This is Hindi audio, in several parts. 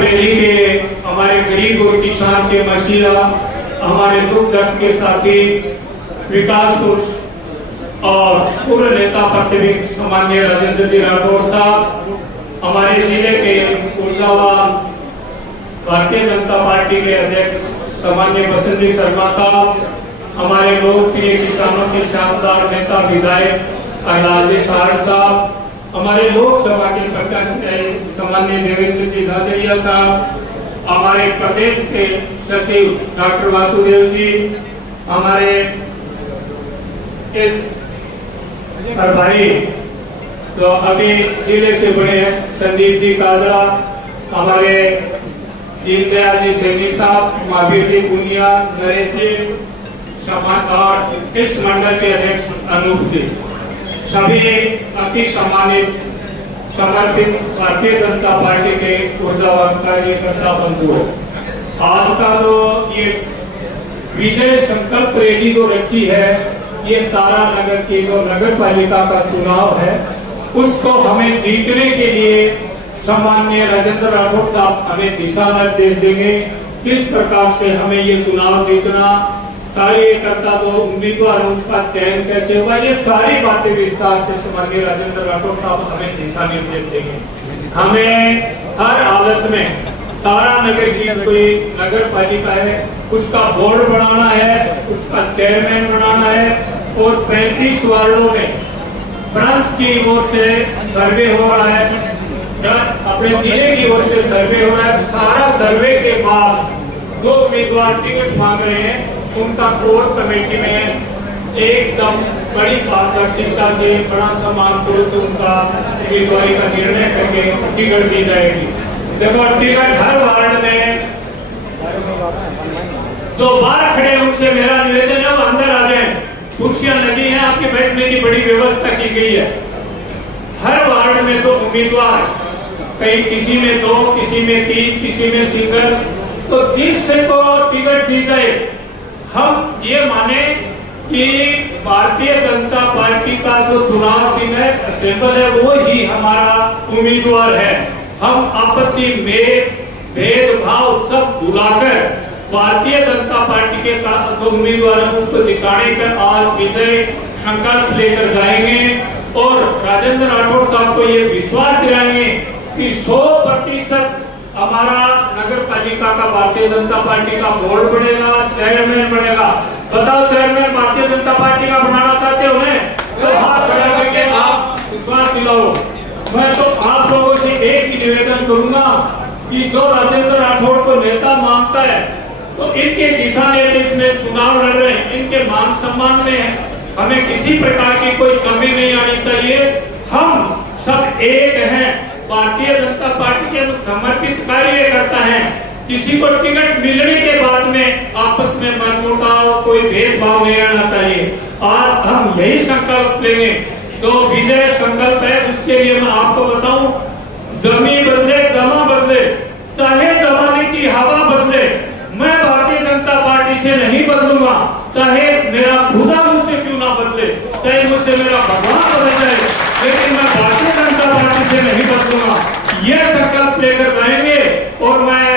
रैली के हमारे गरीब और किसान के मसीहा, हमारे दुख दर्द के साथी, विकास पुरुष और पूर्व नेता प्रतिनिधि सामान्य राजेंद्र जी राठौर साहब, हमारे जिले के ऊर्जावान भारतीय जनता पार्टी के अध्यक्ष सामान्य बसंती शर्मा साहब, हमारे लोकप्रिय किसानों के शानदार नेता विधायक लालजी सारण साहब, हमारे लोकसभा के प्रत्याशी सामान्य देवेंद्र जी झाझड़िया साहब, हमारे प्रदेश के सचिव डॉक्टर वासुदेव जी, हमारे इस प्रभारी तो अभी जिले से बने हैं संदीप जी काजड़ा, हमारे दीनदयाल जी सैनी साहब, महावीर जी पुनिया, नरेश जी और इस मंडल के अध्यक्ष अनूप जी, सभी अति सम्मानित समर्पित भारतीय जनता पार्टी के ऊर्जावान कार्यकर्ता बंधु, आज का जो ये विजय संकल्प रैली जो रखी है, ये तारा नगर की जो नगर पालिका का चुनाव है, उसको हमें जीतने के लिए सामान्य राजेंद्र राठौर साहब हमें दिशा निर्देश देंगे, किस प्रकार से हमें ये चुनाव जीतना, कार्यकर्ता जो उम्मीदवार उसका चयन कैसे होगा, ये सारी बातें विस्तार से सामान्य राजेंद्र राठौर साहब हमें दिशा निर्देश देंगे। हमें हर हालत में तारा नगर की कोई नगर पालिका है, उसका बोर्ड बनाना है, उसका चेयरमैन बनाना है और 35 वार्डों में प्रांत की ओर से सर्वे हो रहा है, अपने जिले की ओर से सर्वे हो रहा है। सारा सर्वे के बाद जो उम्मीदवार टिकट मांग रहे हैं उनका कोर कमेटी में एकदम बड़ी पारदर्शिता से बड़ा सम्मान पूर्वक उनका उम्मीदवारी का निर्णय करके टिकट दी जाएगी। देखो टिकट हर वार्ड में जो बाहर खड़े उनसे मेरा निवेदन है वो अंदर आ जाए, कुर्सियां लगी हैं, आपके बैठने की बड़ी व्यवस्था की गई है। हर वार्ड में तो उम्मीदवार, कहीं किसी में 2, किसी में 3, किसी में सिंगल, तो जिससे को टिकट दी जाए, हम ये माने कि भारतीय जनता पार्टी का जो चुनाव चिन्ह सिंबल है वो ही हमारा उम्मीदवार है। हम आपसी में भेदभाव सब भुलाकर भारतीय जनता पार्टी के जो उम्मीदवार है उसको जिताने का आज विजय संकल्प लेकर जाएंगे और राजेंद्र राठौर साहब को ये विश्वास दिलाएंगे कि 100% हमारा नगर पालिका का भारतीय जनता पार्टी का बोर्ड बनेगा, चेयरमैन बनेगा। बताओ चेयरमैन भारतीय जनता पार्टी का बनाना चाहते हो तो हाथ खड़ा करके आप विश्वास दिलाओ। मैं तो आप लोगों से एक ही निवेदन करूंगा कि जो राजेंद्र राठौर को नेता मानता है तो इनके दिशा निर्देश में चुनाव लड़ रहे हैं, इनके मान सम्मान में हमें किसी प्रकार की कोई कमी नहीं आनी चाहिए। हम सब एक हैं, भारतीय जनता पार्टी के समर्पित कार्यकर्ता हैं। किसी को टिकट मिलने के बाद में आपस में मनमुटाव, कोई भेदभाव नहीं रहना चाहिए। आज हम यही संकल्प लेंगे, तो विजय संकल्प है। उसके लिए मैं आपको बताऊं, जमी बदले जमा बदले, चाहे जमाने की हवा बदले, मैं भारतीय जनता पार्टी से नहीं बदलूंगा। चाहे मेरा खुदा मुझसे क्यों ना बदले, चाहे मुझसे मेरा भगवान बदल जाए, लेकिन मैं भारतीय जनता पार्टी से नहीं बदलूंगा। ये संकल्प लेकर जाएंगे और मैं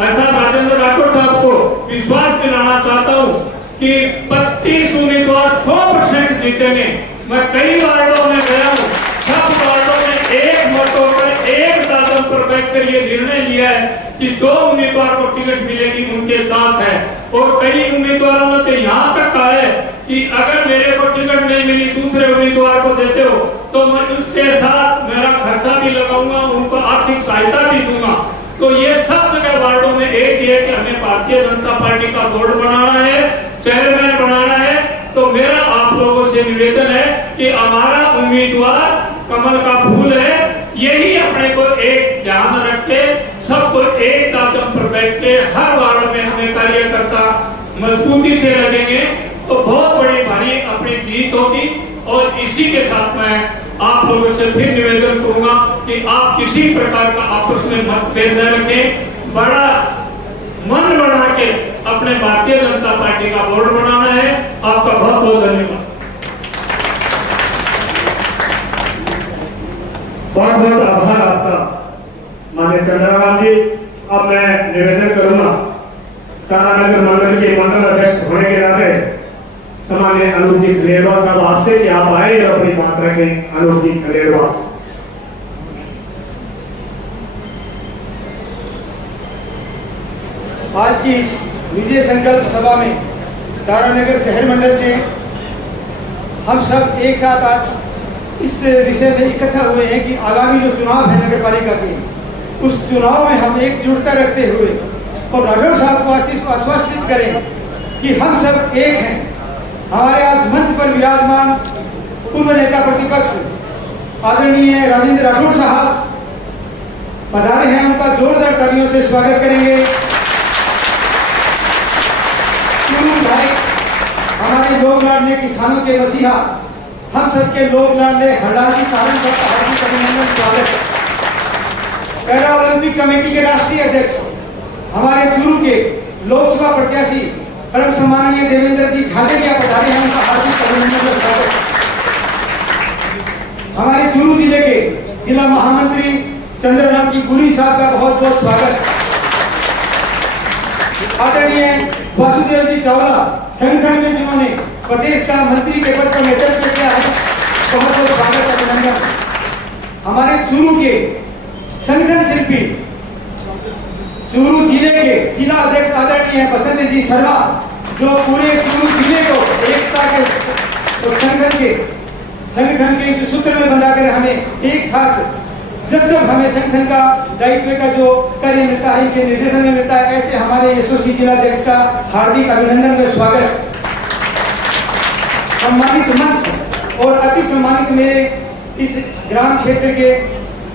ऐसा राजेंद्र राठौर साहब को विश्वास दिलाना चाहता हूँ कि 25 उम्मीदवार 100% जीतेंगे। मैं कई वार्डों में गया हूँ, सब वार्डों में एक मत होकर एक दादन पर बैठकर ये निर्णय लिया है कि जो उम्मीदवार को टिकट मिलेगी उनके साथ है। और कई उम्मीदवारों ने तो यहाँ तक कहा है कि अगर मेरे को टिकट नहीं मिली, दूसरे उम्मीदवार को देते हो तो मैं उसके साथ मेरा खर्चा भी लगाऊंगा, उनको आर्थिक सहायता भी दूंगा। तो ये सब जगह वार्डों में एक ही है कि हमें भारतीय जनता पार्टी का बोर्ड बनाना है, चेयरमैन बनाना है। तो मेरा आप लोगों से निवेदन है कि हमारा उम्मीदवार कमल का फूल है, यही अपने को एक ध्यान रख के सबको एक दादन पर बैठ के हर वार्ड में हमें कार्यकर्ता मजबूती से लगेंगे तो बहुत बड़ी भारी अपनी जीत होगी। और इसी के साथ मैं आप लोगों से फिर निवेदन करूंगा कि आप किसी प्रकार का आपस में मतभेद न रखें, बड़ा मन बना के अपने भारतीय जनता पार्टी का बोर्ड बनाना है। आपका बहुत बहुत धन्यवाद। बहुत बहुत आभार आपका माननीय चंद्राराम जी। अब मैं निवेदन करूंगा तारानगर मंडल के मंडल अध्यक्ष होने के नाते सामान्य अनूप जी खलेरवा साहब आपसे कि आप आए और अपनी बात रखें। अनूप जी खलेरवा। आज की इस विजय संकल्प सभा में तारानगर शहर मंडल से हम सब एक साथ आज इस विषय में इकट्ठा हुए हैं कि आगामी जो चुनाव है नगर पालिका के, उस चुनाव में हम एकजुटता रखते हुए और राठौर साहब को आश्वस्त करें कि हम सब एक हैं। हमारे आज मंच पर विराजमान पूर्व नेता प्रतिपक्ष आदरणीय राजेंद्र राठौर साहब पधारे हैं, उनका जोरदार तालियों से स्वागत करेंगे। भाई हमारे लोक लाडले किसानों के मसीहा, हम सबके लोक लाडले हरलाल सारण का हार्दिक अभिनंदन स्वागत। पैरा ओलंपिक कमेटी के राष्ट्रीय अध्यक्ष हमारे चूरू के लोकसभा प्रत्याशी परम सम्माननीय देवेंद्र जी झाझड़िया पधारे हैं, उनका हार्दिक अभिनंदन स्वागत। हमारे चूरू जिले के जिला महामंत्री चंद्रराम जी गुरी साहब का बहुत बहुत स्वागत। आदरणीय वासुदेव जी चावला संगठन में जिन्होंने प्रदेश का मंत्री के पद का नेतृत्व किया है, बहुत बहुत स्वागत अभिनंदन। हमारे चूरू के संगठन शिल्पी चूरू जिले के जिला अध्यक्ष आदरणीय बसंत जी शर्मा, जो पूरे चूरू जिले को एकता के और संगठन के इस सूत्र में बनाकर हमें एक साथ जब हमें संगठन का दायित्व का जो कार्य मिलता है, इनके निर्देशन में मिलता है, ऐसे हमारे एसओसी जिला अध्यक्ष का हार्दिक अभिनंदन व स्वागत। सम्मानित मंच और अति सम्मानित मेरे इस ग्राम क्षेत्र के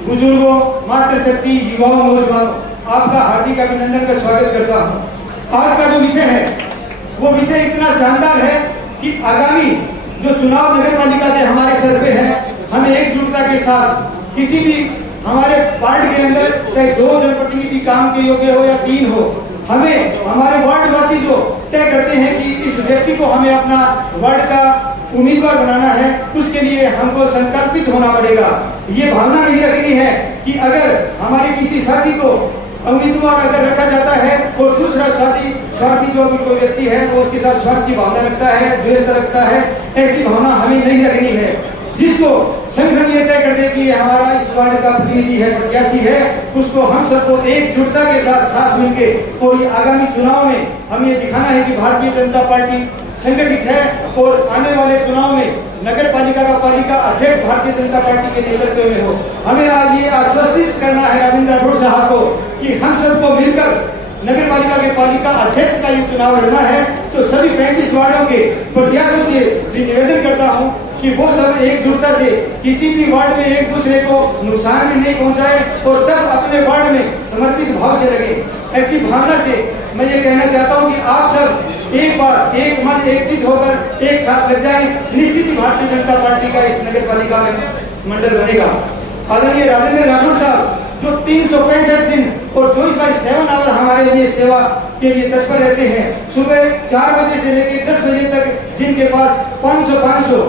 बुजुर्गों, मातृशक्ति, युवाओं, नौजवानों, आपका हार्दिक अभिनंदन व स्वागत करता हूँ। आज का जो विषय है वो विषय इतना शानदार है कि आगामी जो चुनाव नगर पालिका के हमारे सर पे है, हमें एकजुटता के साथ किसी भी हमारे वार्ड के अंदर चाहे 2 जनप्रतिनिधि काम के योग्य हो या 3 हो, हमें हमारे वार्ड वासी जो तय करते हैं कि इस व्यक्ति को हमें अपना वार्ड का उम्मीदवार बनाना है, उसके लिए हमको संकल्पित होना पड़ेगा। ये भावना नहीं रखनी है कि अगर हमारे किसी साथी को उम्मीदवार अगर रखा जाता है और दूसरा साथी स्वार्थी जो भी कोई व्यक्ति है वो उसके साथ स्वार्थ की भावना रखता है, द्वेष रखता है, ऐसी भावना हमें नहीं रखनी है। जिसको संगठन ये तय कर दे कि हमारा इस वार्ड का प्रतिनिधि है, प्रत्याशी है, उसको हम सबको एकजुटता के साथ मिलके और ये आगामी चुनाव में हम ये दिखाना है कि भारतीय जनता पार्टी संगठित है और आने वाले चुनाव में नगर पालिका का पालिका अध्यक्ष भारतीय जनता पार्टी के नेतृत्व में हो। हमें आज ये आश्वस्त करना है राजेंद्र राठौर साहब को कि हम सबको मिलकर नगर पालिका के पालिका अध्यक्ष का ये चुनाव लड़ना है। तो सभी 35 वार्डों के प्रत्याशियों से भी निवेदन करता हूँ कि वो सब एकजुटता से किसी भी वार्ड में एक दूसरे को नुकसान भी नहीं पहुंचाए और सब अपने वार्ड में समर्पित भाव से लगे। ऐसी भावना से मैं ये कहना चाहता हूं कि आप सब एक बार एक मन एक चित होकर एक साथ लग जाएं, निश्चित ही भारतीय जनता पार्टी का इस नगर पालिका में मंडल बनेगा। आदरणीय राजेंद्र राठौर साहब जो 365 दिन और 24/7 आवर हमारे लिए सेवा के लिए तत्पर रहते हैं, सुबह 4 बजे से लेकर 10 बजे तक जिनके पास 500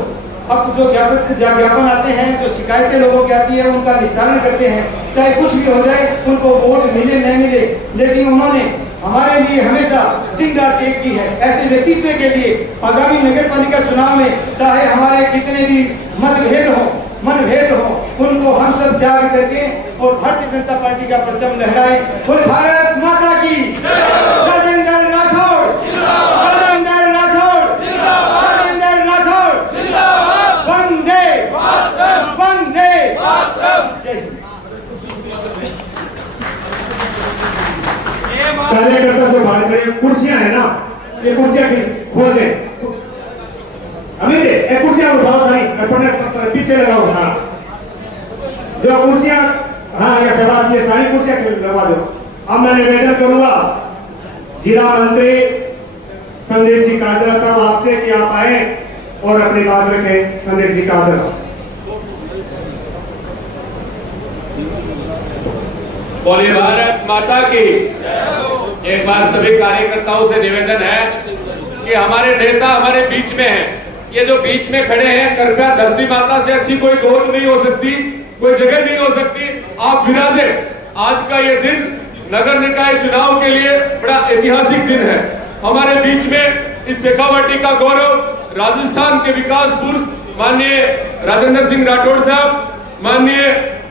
अब जो ज्ञापन आते हैं, जो शिकायतें लोगों की आती है, उनका निस्तारण करते हैं। चाहे कुछ भी हो जाए, उनको वोट मिले नहीं मिले, लेकिन उन्होंने हमारे लिए हमेशा दिन रात एक की है। ऐसे व्यक्तित्व के लिए आगामी नगर पालिका चुनाव में चाहे हमारे कितने भी मनभेद हो, उनको हम सब त्याग करके और भारतीय जनता पार्टी का परचम लहराए। बोल भारत माता की राजेंद्र राठौर, राजेंद्र राठौर, राजेंद्र राठौर, वंदे वंदे जय हिंद। कार्यकर्ता जो बात करें, कुर्सियां है ना, ये कुर्सियां खोल दे। अमित ये कुर्सियां उठाओ सारी, अपने पीछे लगाओ सारा जो कुर्सियां, हाँ ये शाबाश, ये सारी कुर्सियां लगवा दो। अब मैं निवेदन करूंगा जिला मंत्री संदीप जी काजरा साहब आपसे कि आप आए और अपनी बात रखें। संदीप जी काजरा। बोले भारत माता की। एक बार सभी कार्यकर्ताओं से निवेदन है कि हमारे नेता हमारे बीच में हैं। ये जो बीच में खड़े हैं, कृपया धरती माता से अच्छी कोई गोद नहीं हो सकती, कोई जगह नहीं हो सकती। आप विराजे आज का ये दिन नगर निकाय चुनाव के लिए बड़ा ऐतिहासिक दिन है। हमारे बीच में इस शेखावाटी का गौरव राजस्थान के विकास पुरुष माननीय राजेंद्र सिंह राठौड़ साहब, माननीय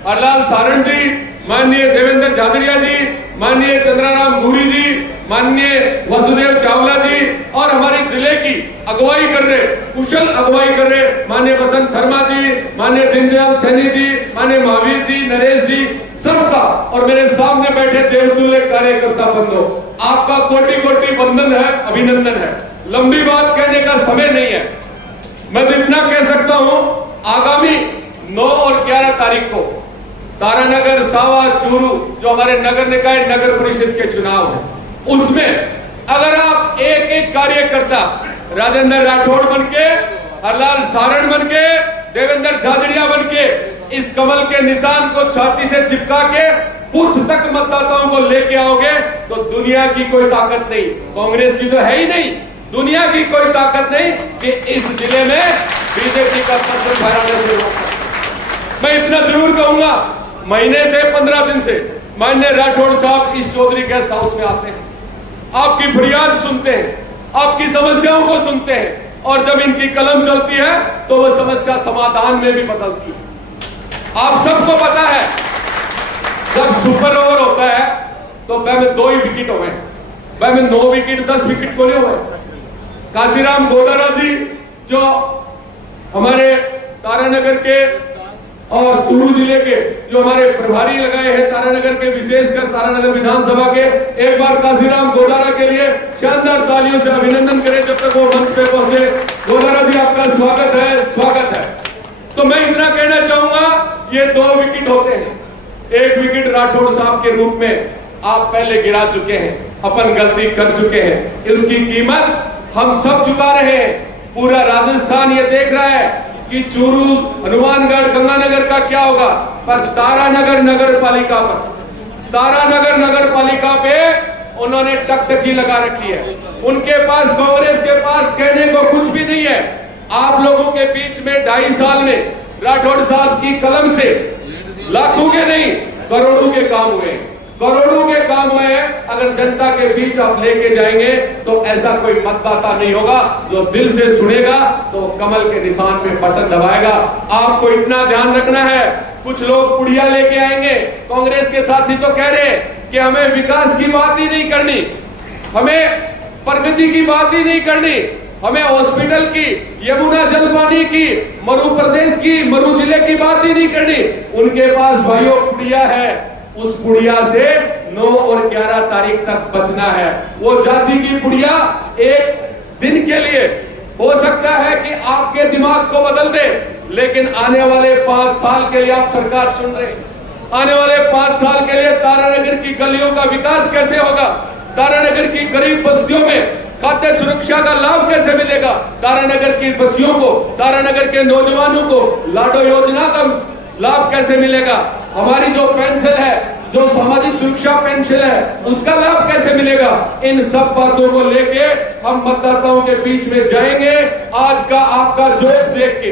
हरलाल सारण जी, माननीय देवेंद्र झाझड़िया जी, माननीय चंद्राराम गूरी जी, माननीय वसुदेव चावला जी और हमारे जिले की अगुवाई कर रहे, कुशल अगुवाई कर रहे माननीय बसंत शर्मा जी, माननीय दीनदयाल सैनी जी, माननीय महावीर जी, नरेश जी, सबका और मेरे सामने बैठे देवतुल्य कार्यकर्ता बंधु, आपका कोटि कोटि वंदन है, अभिनंदन है। लंबी बात कहने का समय नहीं है, मैं तो इतना कह सकता हूं, आगामी 9 और 11 तारीख को तारानगर, सावा, चूरू जो हमारे नगर निकाय नगर परिषद के चुनाव है, उसमें अगर आप एक एक कार्यकर्ता राजेंद्र राठौड़ बनके, हरलाल सारण बनके, देवेंद्र झाझड़िया बनके इस कमल के निशान को छाती से चिपका के बूथ तक मतदाताओं को लेके आओगे तो दुनिया की कोई ताकत नहीं, कांग्रेस की तो है ही नहीं, दुनिया की कोई ताकत नहीं कि इस जिले में बीजेपी का पत्र फहराने से रोक सकते। मैं इतना जरूर कहूंगा, महीने से 15 दिन से माननीय राठौड़ साहब इस चौधरी गेस्ट हाउस में आते हैं, आपकी फरियाद सुनते हैं, आपकी समस्याओं को सुनते हैं और जब इनकी कलम चलती है तो वह समस्या समाधान में भी बदलती है। आप सबको पता है जब सुपर ओवर होता है तो वह में 2 ही विकेट हो गए, वह में 9 विकेट 10 विकेट को नहीं हुए। काशीराम गोदारा जी जो हमारे तारानगर के और चूरू जिले के जो हमारे प्रभारी लगाए हैं तारानगर के, विशेषकर तारानगर विधानसभा के, एक बार काशीराम गोदारा के लिए शानदार तालियों से अभिनंदन करें जब तक वो मंच पे पहुंचे। गोदारा जी आपका स्वागत है, स्वागत है। तो मैं इतना कहना चाहूंगा, ये 2 विकेट होते हैं, 1 विकेट राठौड़ साहब के रूप में आप पहले गिरा चुके हैं, अपन गलती कर चुके हैं, उसकी कीमत हम सब चुका रहे हैं। पूरा राजस्थान ये देख रहा है कि चूरू, हनुमानगढ़, गंगानगर का क्या होगा, पर तारानगर नगर पालिका पर, तारानगर नगर पालिका पे उन्होंने टकटकी लगा रखी है। उनके पास, कांग्रेस के पास कहने को कुछ भी नहीं है। आप लोगों के बीच में 2.5 साल में राठौड़ साहब की कलम से लाखों के नहीं करोड़ों के काम हुए, करोड़ों के काम हुए हैं। अगर जनता के बीच आप लेके जाएंगे तो ऐसा कोई मतदाता नहीं होगा जो दिल से सुनेगा तो कमल के निशान पे बटन दबाएगा। आपको इतना ध्यान रखना है, कुछ लोग पुड़िया लेके आएंगे, कांग्रेस के साथी तो कह रहे हैं कि हमें विकास की बात ही नहीं करनी, हमें प्रगति की बात ही नहीं करनी, हमें हॉस्पिटल की, यमुना जलपानी की, मरु प्रदेश की, मरु जिले की बात ही नहीं करनी। उनके पास भाइयों पुड़िया है, उस पुड़िया से 9 और 11 तारीख तक बचना है। वो जाति की पुड़िया एक दिन के लिए हो सकता है कि आपके दिमाग को बदल दे, लेकिन आने वाले 5 साल के लिए आप सरकार चुन रहे, आने वाले 5 साल के लिए तारानगर की गलियों का विकास कैसे होगा, तारानगर की गरीब बस्तियों में खाद्य सुरक्षा का लाभ कैसे मिलेगा, तारानगर की बच्चियों को, तारानगर के नौजवानों को लाडो योजना का लाभ कैसे मिलेगा, हमारी जो पेंशन है, जो सामाजिक सुरक्षा पेंशन है, उसका लाभ कैसे मिलेगा। इन सब बातों को लेके हम मतदाताओं के बीच में जाएंगे। आज का आपका जोश देख के,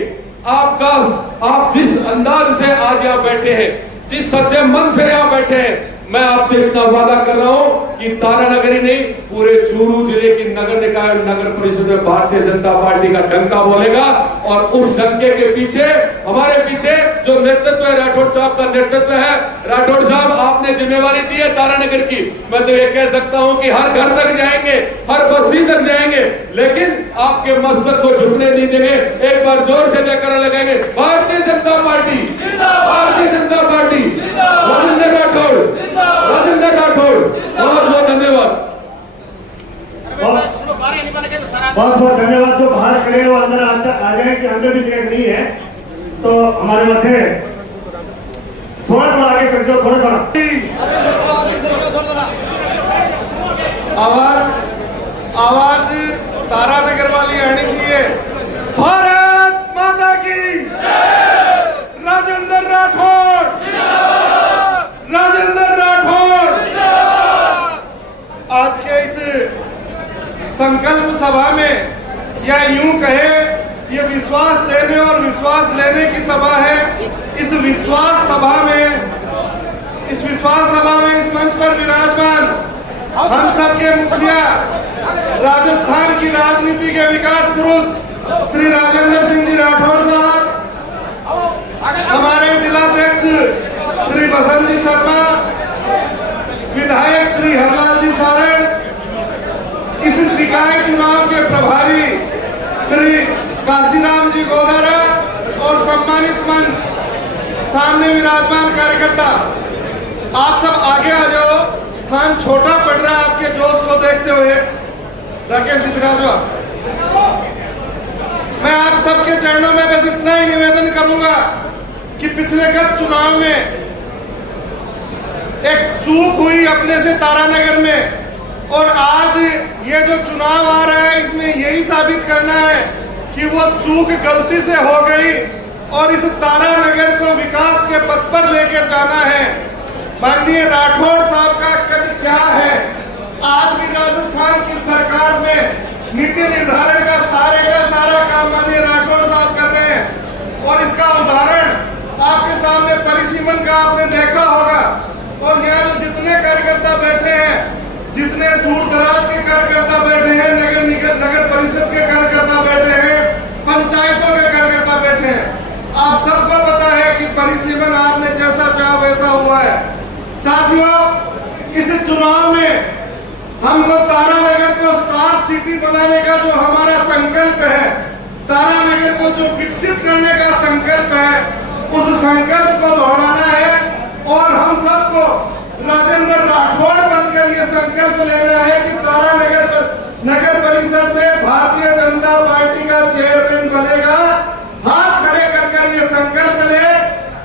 आप जिस अंदाज से आज यहाँ बैठे हैं, जिस सच्चे मन से यहाँ बैठे हैं, मैं आपसे इतना वादा कर रहा हूं कि तारानगर ही नहीं, पूरे चूरू जिले की नगर निकाय नगर परिषद में भारतीय जनता पार्टी का डंका बोलेगा। और उस डंके के पीछे, हमारे पीछे जो नेतृत्व है, राठौड़ साहब का नेतृत्व है। राठौड़ साहब, आपने जिम्मेवारी दी है तारानगर की, मैं तो ये कह सकता हूं कि हर घर तक जाएंगे, हर बस्ती तक जाएंगे, लेकिन आपके मस्तक को झुकने नहीं देंगे। एक बार जोर से जयकारा लगाएंगे, भारतीय जनता पार्टी, भारतीय जनता पार्टी, राजेंद्र राठौड़, राजेंद्र राठौड़। बहुत बहुत धन्यवाद, बहुत बहुत धन्यवाद। जो बाहर खड़े हैं वो अंदर आ जाए, कि अंदर भी जगह नहीं है तो हमारे मध्य थोड़ा थोड़ा आगे सट जाओ, थोड़ा थोड़ा आवाज तारानगर वाली आनी चाहिए। भारत माता की राजेंद्र राठौड़, राजेंद्र राठौड़। आज के इस संकल्प सभा में, या यूं कहे, ये विश्वास देने और विश्वास लेने की सभा है। इस विश्वास सभा में इस विश्वास सभा में इस मंच पर विराजमान हम सबके मुखिया, राजस्थान की राजनीति के विकास पुरुष श्री राजेंद्र सिंह जी राठौर साहब, हमारे जिलाध्यक्ष श्री बसंत जी शर्मा, विधायक श्री हरलाल जी सारण, इस निकाय चुनाव के प्रभारी श्री काशीराम जी गोदारा और सम्मानित मंच, सामने विराजमान कार्यकर्ता, आप सब आगे आ जाओ, स्थान छोटा पड़ रहा है आपके जोश को देखते हुए। राकेश जी विराजो। मैं आप सबके चरणों में बस इतना ही निवेदन करूंगा कि पिछले गत चुनाव में एक चूक हुई अपने से तारानगर में, और आज ये जो चुनाव आ रहा है इसमें यही साबित करना है कि वो चूक गलती से हो गई और इस तारानगर को विकास के पथ पर लेकर जाना है। माननीय राठौर साहब का कद क्या है, आज भी राजस्थान की सरकार में नीति निर्धारण का सारा काम माननीय राठौर साहब कर रहे हैं, और इसका उदाहरण आपके सामने परिसीमन का आपने देखा होगा। और यहाँ जितने कार्यकर्ता बैठे हैं, जितने दूर दराज के कार्यकर्ता बैठे हैं, नगर परिषद के कार्यकर्ता बैठे हैं, पंचायतों के कार्यकर्ता बैठे हैं, आप सबको पता है कि परिसीमन आपने जैसा चाहा वैसा हुआ है। साथियों, इस चुनाव में हमको तारानगर को स्टार सिटी बनाने का जो हमारा संकल्प है, तारानगर को जो विकसित करने का संकल्प है, उस संकल्प को दोहराना है और हम सबको राजेंद्र राठौड़ बनकर ये संकल्प लेना है कि तारानगर नगर परिषद में भारतीय जनता पार्टी का चेयरमैन बनेगा। हाथ खड़े कर ये संकल्प ले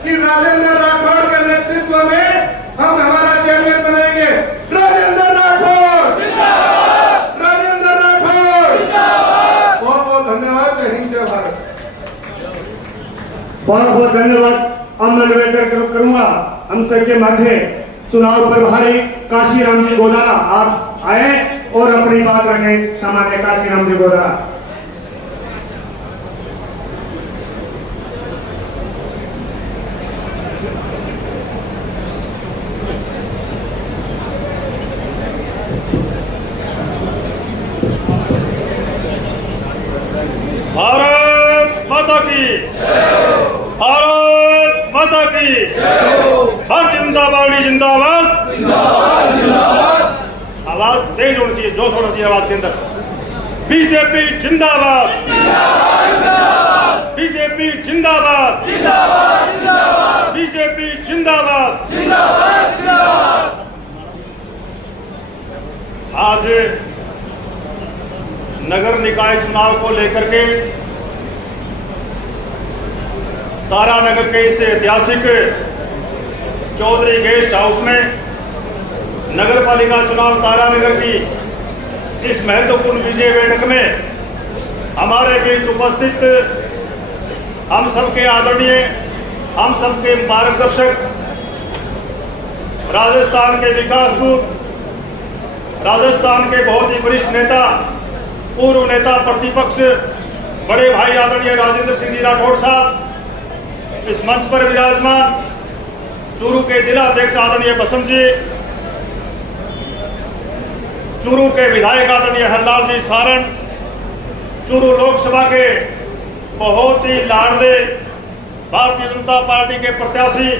कि राजेंद्र राठौड़ के नेतृत्व में हम हमारा चेयरमैन बनेंगे। राजेंद्र राठौड़, राजेंद्र राठौड़। बहुत बहुत धन्यवाद। जय हिंद, जय भारत। बहुत बहुत धन्यवाद। अब मैं निवेदन करूंगा हम सबके मध्य चुनाव प्रभारी काशीराम जी गोदारा आप आए और अपनी बात रखें। सामान्य काशीराम जी गोदारा। भारत माता की, भारत माता की, भारतीय जनता पार्टी जिंदाबाद। आवाज तेज होनी चाहिए, जोश होना चाहिए आवाज के अंदर। बीजेपी जिंदाबाद, बीजेपी जिंदाबाद, बीजेपी जिंदाबाद। आज नगर निकाय चुनाव को लेकर के तारानगर के इस ऐतिहासिक चौधरी गेस्ट हाउस में नगर पालिका चुनाव तारानगर की इस महत्वपूर्ण विजय बैठक में हमारे बीच उपस्थित हम सबके आदरणीय, हम सबके मार्गदर्शक, राजस्थान के विकास दूत, राजस्थान के बहुत ही वरिष्ठ नेता, पूर्व नेता प्रतिपक्ष बड़े भाई आदरणीय राजेंद्र सिंह जी राठौड़ साहब, इस मंच पर विराजमान चूरू के जिला अध्यक्ष आदरणीय बसंत जी, चूरू के विधायक आदरणीय हरलाल जी सारण, चूरू लोकसभा के बहुत ही लाडले भारतीय जनता पार्टी के प्रत्याशी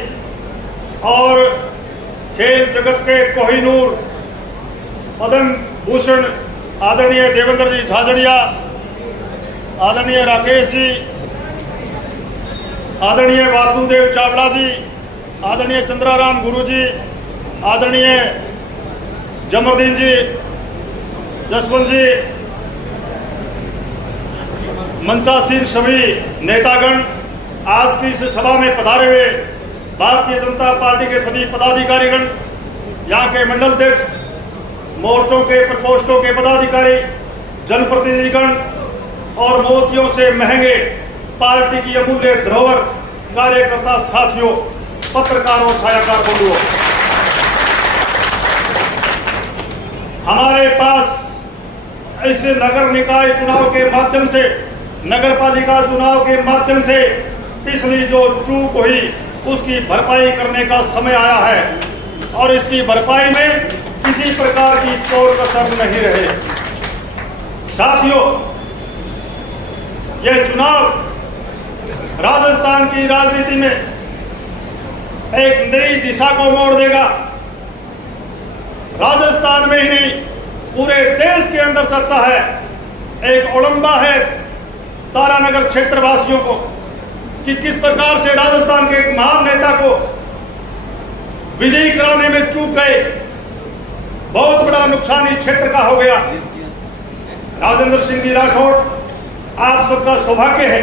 और खेल जगत के कोहिनूर पद्म भूषण आदरणीय देवेंद्र जी झाझड़िया, आदरणीय राकेश जी, आदरणीय वासुदेव चावड़ा जी, आदरणीय चंद्राराम गुरु जी, आदरणीय जमरदीन जी, जसवंत जी, मंचासीन सभी नेतागण, आज की इस सभा में पधारे हुए भारतीय जनता पार्टी के सभी पदाधिकारीगण, यहाँ के मंडल अध्यक्ष, मोर्चों के प्रकोष्ठों के पदाधिकारी, जनप्रतिनिधिगण और मोतियों से महंगे पार्टी की अमूल्य धरोहर कार्यकर्ता साथियों, पत्रकारों, छायाकार बंधुओं, हमारे पास इस नगर निकाय चुनाव के माध्यम से, नगर पालिका चुनाव के माध्यम से पिछली जो चूक हुई उसकी भरपाई करने का समय आया है। और इसकी भरपाई में किसी प्रकार की कोर कसर नहीं रहे। साथियों, यह चुनाव राजस्थान की राजनीति में एक नई दिशा को मोड़ देगा। राजस्थान में ही नहीं, पूरे देश के अंदर चर्चा है, एक ओलंबा है तारानगर क्षेत्रवासियों को कि किस प्रकार से राजस्थान के एक महान नेता को विजयी कराने में चूक गए। बहुत बड़ा नुकसान इस क्षेत्र का हो गया। राजेंद्र सिंह जी राठौड़, आप सबका सौभाग्य है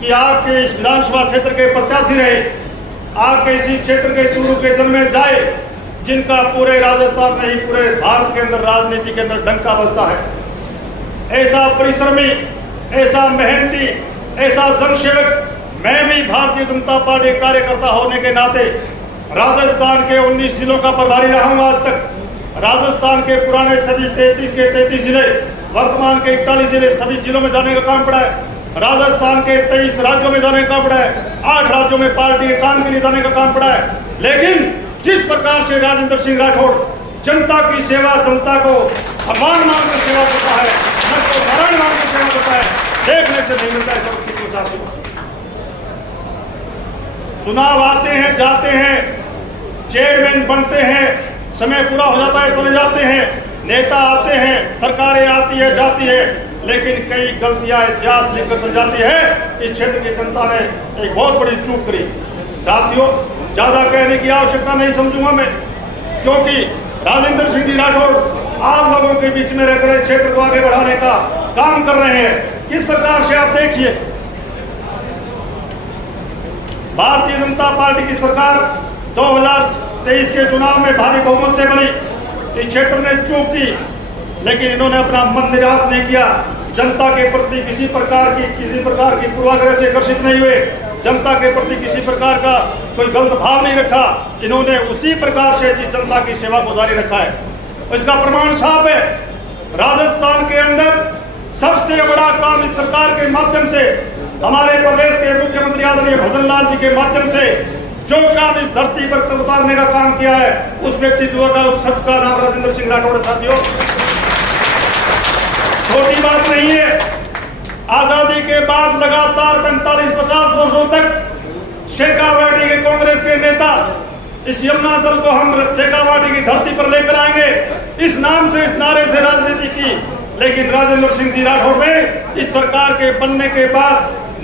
कि आपके इस विधानसभा क्षेत्र के प्रत्याशी रहे, आपके इसी क्षेत्र के चूरू के जन्मे जाए, जिनका पूरे राजस्थान में ही पूरे भारत के अंदर राजनीति के अंदर डंका बजता है। ऐसा परिश्रमी, ऐसा मेहनती, ऐसा जनसेवक, मैं भी भारतीय जनता पार्टी कार्यकर्ता होने के नाते राजस्थान के 19 जिलों का प्रभारी रहा हूं आज तक। राजस्थान के पुराने सभी 33 के 33 जिले, वर्तमान के 41 जिले, सभी जिलों में जाने का काम पड़ा है। राजस्थान के 23 राज्यों में जाने का काम पड़ा है। 8 राज्यों में पार्टी के काम के लिए जाने का काम पड़ा है। लेकिन जिस प्रकार से राजेंद्र सिंह राठौड़ जनता की सेवा, जनता को भगवान मानकर सेवा करता है, नर को नारायण मानकर सेवा करता है, देखने से नहीं मिलता है सबकी साथियों। चुनाव आते हैं, जाते हैं, चेयरमैन बनते हैं, समय पूरा हो जाता है, चले जाते हैं, नेता आते हैं, सरकारें आती है, जाती है, लेकिन कई गलतियां इतिहास लिखकर चल जाती है। इस क्षेत्र की जनता ने एक बहुत बड़ी चूक करी। साथियों, ज्यादा कहने की आवश्यकता नहीं समझूंगा मैं, क्योंकि राजेंद्र सिंह जी राठौड़ आप लोगों के बीच में रहकर इस क्षेत्र को आगे बढ़ाने का काम कर रहे हैं। किस प्रकार से आप देखिए, भारतीय जनता पार्टी की सरकार 2023 के चुनाव में भारी बहुमत से बनी। इस क्षेत्र ने चूक की, लेकिन इन्होंने अपना मन निराश नहीं किया। जनता के प्रति किसी प्रकार की पूर्वाग्रह से ग्रसित नहीं हुए, जनता के प्रति किसी प्रकार का कोई गलत भाव नहीं रखा। इन्होंने उसी प्रकार से जनता की सेवा को जारी रखा है। इसका प्रमाण साफ है। राजस्थान के अंदर सबसे बड़ा काम इस सरकार के माध्यम से, हमारे प्रदेश के मुख्यमंत्री आदरणीय भजन लाल जी के माध्यम से जो काम इस धरती पर उतारने का काम किया है, उस व्यक्तित्व का, उस शख्स का नाम राजेंद्र सिंह राठौड़। साथियों, छोटी बात नहीं है। आजादी के बाद लगातार 45-50 वर्षों तक शेखावाटी के कांग्रेस के नेता इस यमुना जल को हम शेखावाटी की धरती पर लेकर आएंगे, इस नाम से, इस नारे से राजनीति की। लेकिन राजेंद्र सिंह जी राठौड़ ने इस सरकार के बनने के बाद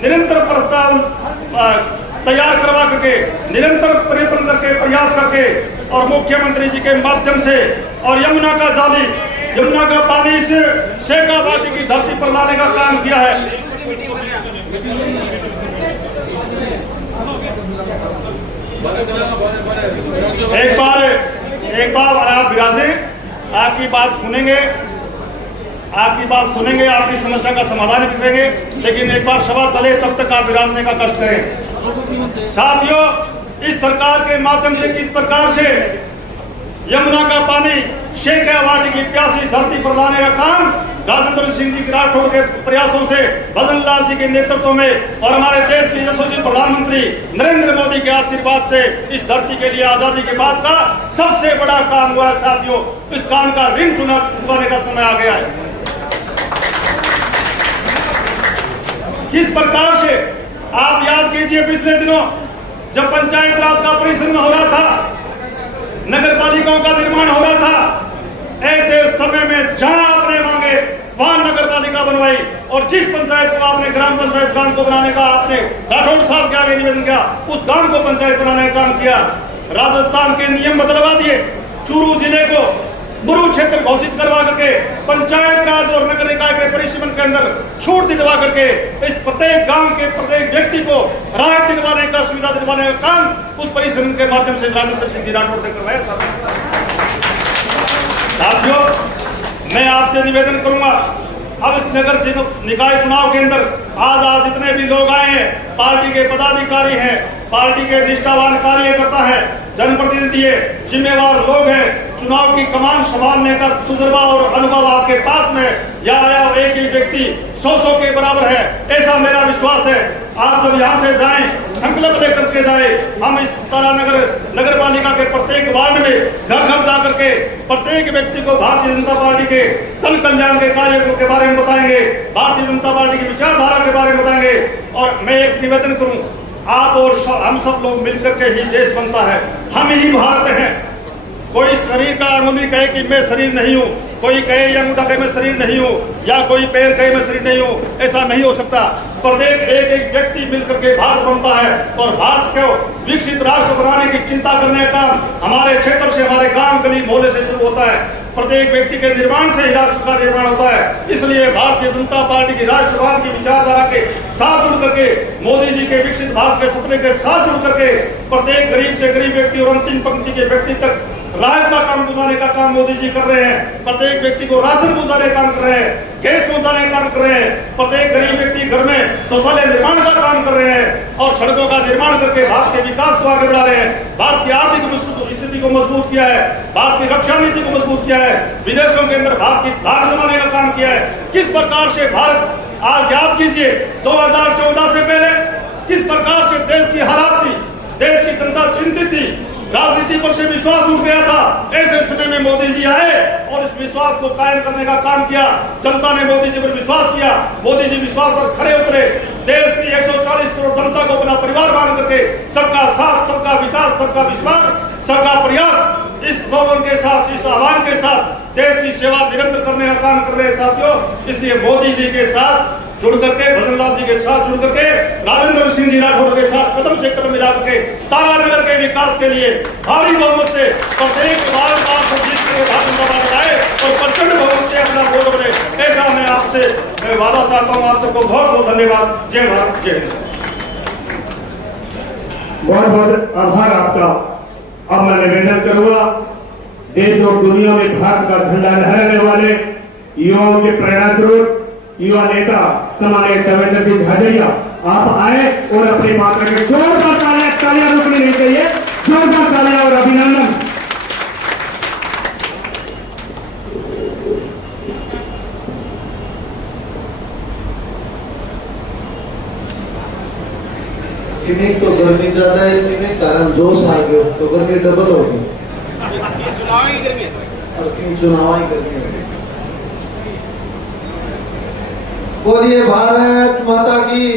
निरंतर प्रस्ताव तैयार करवा करके, निरंतर प्रयत्न करके, प्रयास करके, और मुख्यमंत्री जी के माध्यम से, और यमुना का जाली, यमुना का पानी से शेखावाटी की धरती पर लाने का काम किया है। एक बार आप विराजे, आपकी बात सुनेंगे, आपकी समस्या का समाधान करेंगे, लेकिन एक बार सभा चले तब तक आप विराजने का कष्ट करें। साथियों, इस सरकार के माध्यम से किस प्रकार से यमुना का पानी शेखावाटी की प्यासी धरती पर लाने का काम राजेंद्र सिंह जी राठौड़ के प्रयासों से, भजन लाल जी के नेतृत्व में, और हमारे देश के यशस्वी प्रधानमंत्री नरेंद्र मोदी के आशीर्वाद से इस धरती के लिए आजादी के बाद का सबसे बड़ा काम हुआ है। साथियों, इस काम का ऋण चुकाने का समय आ गया है। किस प्रकार से आप याद कीजिए, पिछले दिनों जब पंचायत राज का परिश्रम हो रहा था, नगर पालिकाओं का निर्माण हो रहा था, ऐसे समय में जहां आपने मांगे वहां नगर पालिका बनवाई, और जिस पंचायत को आपने ग्राम पंचायत गांव को बनाने का आपने राठौड़ साहब के आगे निवेदन किया, उस गांव को पंचायत बनाने का काम किया। राजस्थान के नियम बदलवा दिए, चूरू जिले को बुरु क्षेत्र घोषित करवा करके पंचायत राज और नगर निकाय के परिसीमन के अंदर छूट दिलवा करके इस प्रत्येक गांव के प्रत्येक व्यक्ति को राहत दिलवाने का, सुविधा दिलवाने का काम उस परिसीमन के माध्यम से राजेंद्र सिंह जी राठौड़ ने करवाया। साथियों, मैं आपसे निवेदन करूंगा, अब इस नगर निकाय चुनाव के अंदर आज जितने भी लोग आए हैं, पार्टी के पदाधिकारी हैं, पार्टी के निष्ठावान कार्यकर्ता है, जनप्रतिनिधि है, जिम्मेवार लोग हैं, चुनाव की कमान संभालने का तजुर्बा और अनुभव आपके पास में, या आया एक ही व्यक्ति 100 के बराबर है, ऐसा मेरा विश्वास है। आप जब यहाँ से जाएं, संकल्प लेकर के जाए, हम इस तारानगर नगर पालिका के प्रत्येक वार्ड में घर घर जा करके प्रत्येक व्यक्ति को भारतीय जनता पार्टी के जन कल्याण के कार्यों के बारे में बताएंगे, भारतीय जनता पार्टी की विचारधारा के बारे में बताएंगे। और मैं एक निवेदन करूं, आप और हम सब लोग मिलकर के ही देश बनता है, हम ही भारत हैं। कोई शरीर का अंगुली कहे कि मैं शरीर नहीं हूँ, कोई कहे या अंगूठा कहे मैं शरीर नहीं हूँ, या कोई पैर कहे मैं शरीर नहीं हूँ, ऐसा नहीं हो सकता। प्रत्येक एक एक व्यक्ति मिलकर के भारत बनता है और भारत को विकसित राष्ट्र बनाने की चिंता करने का हमारे क्षेत्र से, हमारे गांव गली मोहल्ले से शुरू होता है। प्रत्येक व्यक्ति के निर्माण से ही राष्ट्र का निर्माण होता है। इसलिए भारतीय जनता पार्टी की राष्ट्रवाद की विचारधारा के साथ जुड़ करके, मोदी जी के विकसित भारत के सपने के साथ जुड़ करके प्रत्येक गरीब से गरीब व्यक्ति और अंतिम पंक्ति के व्यक्ति तक राज का काम पहुंचाने का काम मोदी जी कर रहे हैं। प्रत्येक व्यक्ति को राशन पहुंचाने का काम कर रहे हैं, गैस पहुंचाने का काम कर रहे हैं। प्रत्येक गरीब व्यक्ति घर में शौचालय निर्माण का काम कर रहे हैं और सड़कों का निर्माण करके भारत के विकास को आगे बढ़ा रहे हैं। भारत की आर्थिक स्थिति को मजबूत किया है, भारत की रक्षा नीति को मजबूत किया है, विदेशों के अंदर भारत की धाक जमाने का काम किया है। किस प्रकार से भारत, आज याद कीजिए 2014 से पहले किस प्रकार से देश की हालात थी, देश की जनता चिंतित थी, राजनीति पर से विश्वास उठ गया था। ऐसे समय में मोदी जी आए और इस विश्वास को कायम करने का काम किया। जनता ने मोदी जी पर विश्वास किया, मोदी जी विश्वास पर खड़े उतरे। देश की 140 करोड़ जनता को अपना परिवार मान करके सबका साथ, सबका विकास, सबका विश्वास, सबका प्रयास, इस स्लोगन के साथ, इस आह्वान के साथ देश की सेवा निरंतर करने का काम कर रहे हैं साथियों। इसलिए मोदी जी के साथ जुड़ करके, भजन लाल जी के साथ जुड़ करके, राजेंद्र सिंह जी राठौड़ के साथ कदम से कदम मिला करके तारानगर के विकास के लिए भारी बहुमत से प्रत्येक बार जीत के भारत जनता पार्टी आए और प्रचंड बहुमत से अपना वोट करे। ऐसा मैं आपसे वादा चाहता हूँ। आप सबको बहुत बहुत धन्यवाद। जय भारत, जय हिंद। बहुत बहुत आभार आपका। अब मैं निवेदन करूंगा, देश और दुनिया में भारत का झंडा लहराने वाले युवाओं के प्रेरणा स्रोत, युवा नेता सम्मानित देवेंद्र जी झाझड़िया, आप आए और अपनी बात रखें। जोरदार तालियां रुकनी नहीं चाहिए, जोरदार तालियां और अभिनंदन। तिमिक तो गर्मी ज्यादा है, तिमिक कारण जोश आ गयो तो गर्मी डबल होगी चुनाव ही गर्मी और क्यों चुनाव ही गर्मी होगी। बोलिए भारत माता की।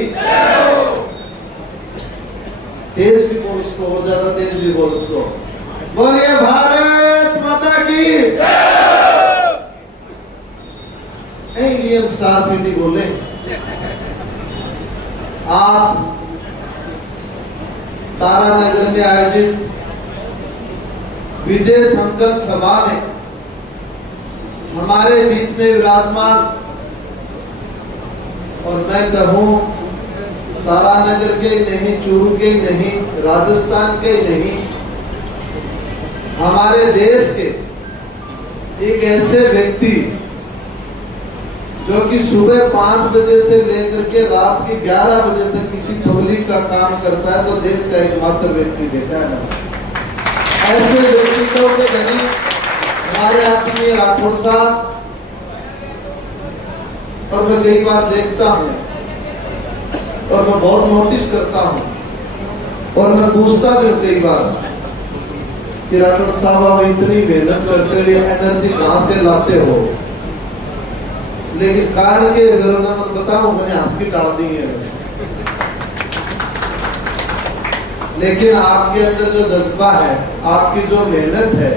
तेज भी बोल उसको, और ज्यादा तेज भी बोल उसको। बोलिए भारत माता की। इंडियन स्टार सिटी बोले। आज तारानगर में आयोजित विजय संकल्प सभा में हमारे बीच में विराजमान, और मैं कहूं तारानगर के ही नहीं, चूरू के ही नहीं, राजस्थान के ही नहीं, हमारे देश के एक ऐसे व्यक्ति जो कि सुबह 5 बजे से लेकर के रात के 11 बजे तक किसी पब्लिक का काम करता है, तो देश का एकमात्र व्यक्ति देखा है ना। ऐसे व्यक्तित्वों के धनी हमारे आदरणीय राठौड़ साहब, और मैं कई बार देखता हूँ और मैं बहुत नोटिस करता हूँ और मैं पूछता भी हूँ कई बार कि राठौड़ साहब आप इतनी मेहनत करते हुए एनर्जी कहाँ से लाते हो, लेकिन कारण के विवरण मैं बताऊं, मैंने हंस के डाल दी है। लेकिन आपके अंदर जो जज्बा है, आपकी जो मेहनत है,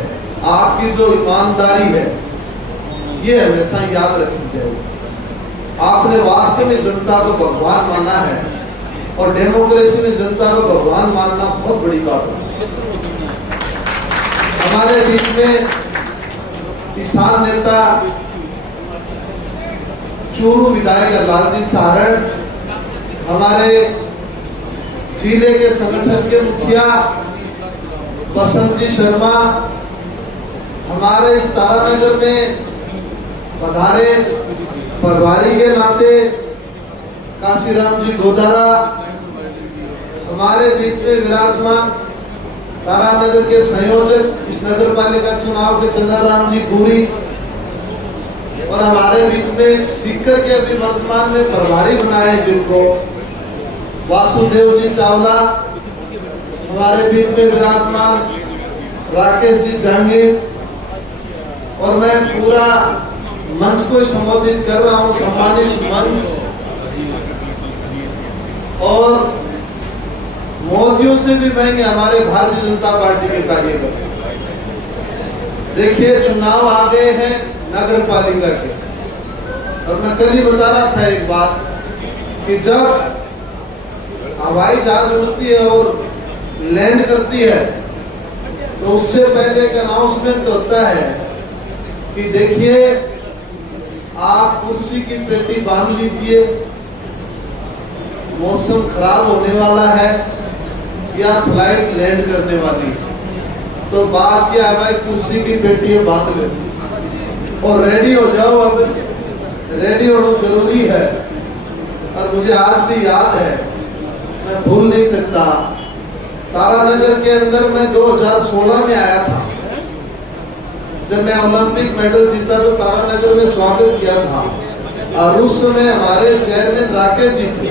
आपकी जो ईमानदारी है, ये हमेशा याद रखी जाएगी। आपने वास्तव में जनता को भगवान माना है और डेमोक्रेसी में जनता को भगवान मानना बहुत बड़ी बात है। हमारे बीच में किसान नेता चूरू विधायक लालजी सारण, हमारे जिले के संगठन के मुखिया बसंत जी शर्मा, हमारे इस तारानगर में पधारे प्रभारी के नाते काशीराम जी गोदारा, हमारे बीच में विराजमान तारानगर के संयोजक इस नगर पालिका चुनाव के चंद्रराम जी पुरी, और हमारे बीच में सीकर के अभी वर्तमान में प्रभारी बनाए जिनको वासुदेव जी चावला, हमारे बीच में विराजमान राकेश जी जहांगीर, और मैं पूरा मंच को संबोधित कर रहा हूं, सम्मानित मंच। और मोदियों से भी महंगे हमारे भारतीय जनता पार्टी के कार्यकर्ता। देखिए, चुनाव आ गए हैं नगर पालिका के, और मैं कल ही बता रहा था एक बात कि जब हवाई जहाज उड़ती है और लैंड करती है तो उससे पहले एक अनाउंसमेंट होता है कि देखिए, आप कुर्सी की पेटी बांध लीजिए, मौसम खराब होने वाला है या फ्लाइट लैंड करने वाली है। तो बात यह है भाई, कुर्सी की पेटी बांध लो और रेडी हो जाओ। अब रेडी होना जरूरी है। और मुझे आज भी याद है, मैं भूल नहीं सकता, तारानगर के अंदर मैं 2016 में आया था। जब मैं ओलंपिक मेडल जीता तो तारानगर में स्वागत किया था, और उस समय हमारे चेयरमैन राकेश जी थे,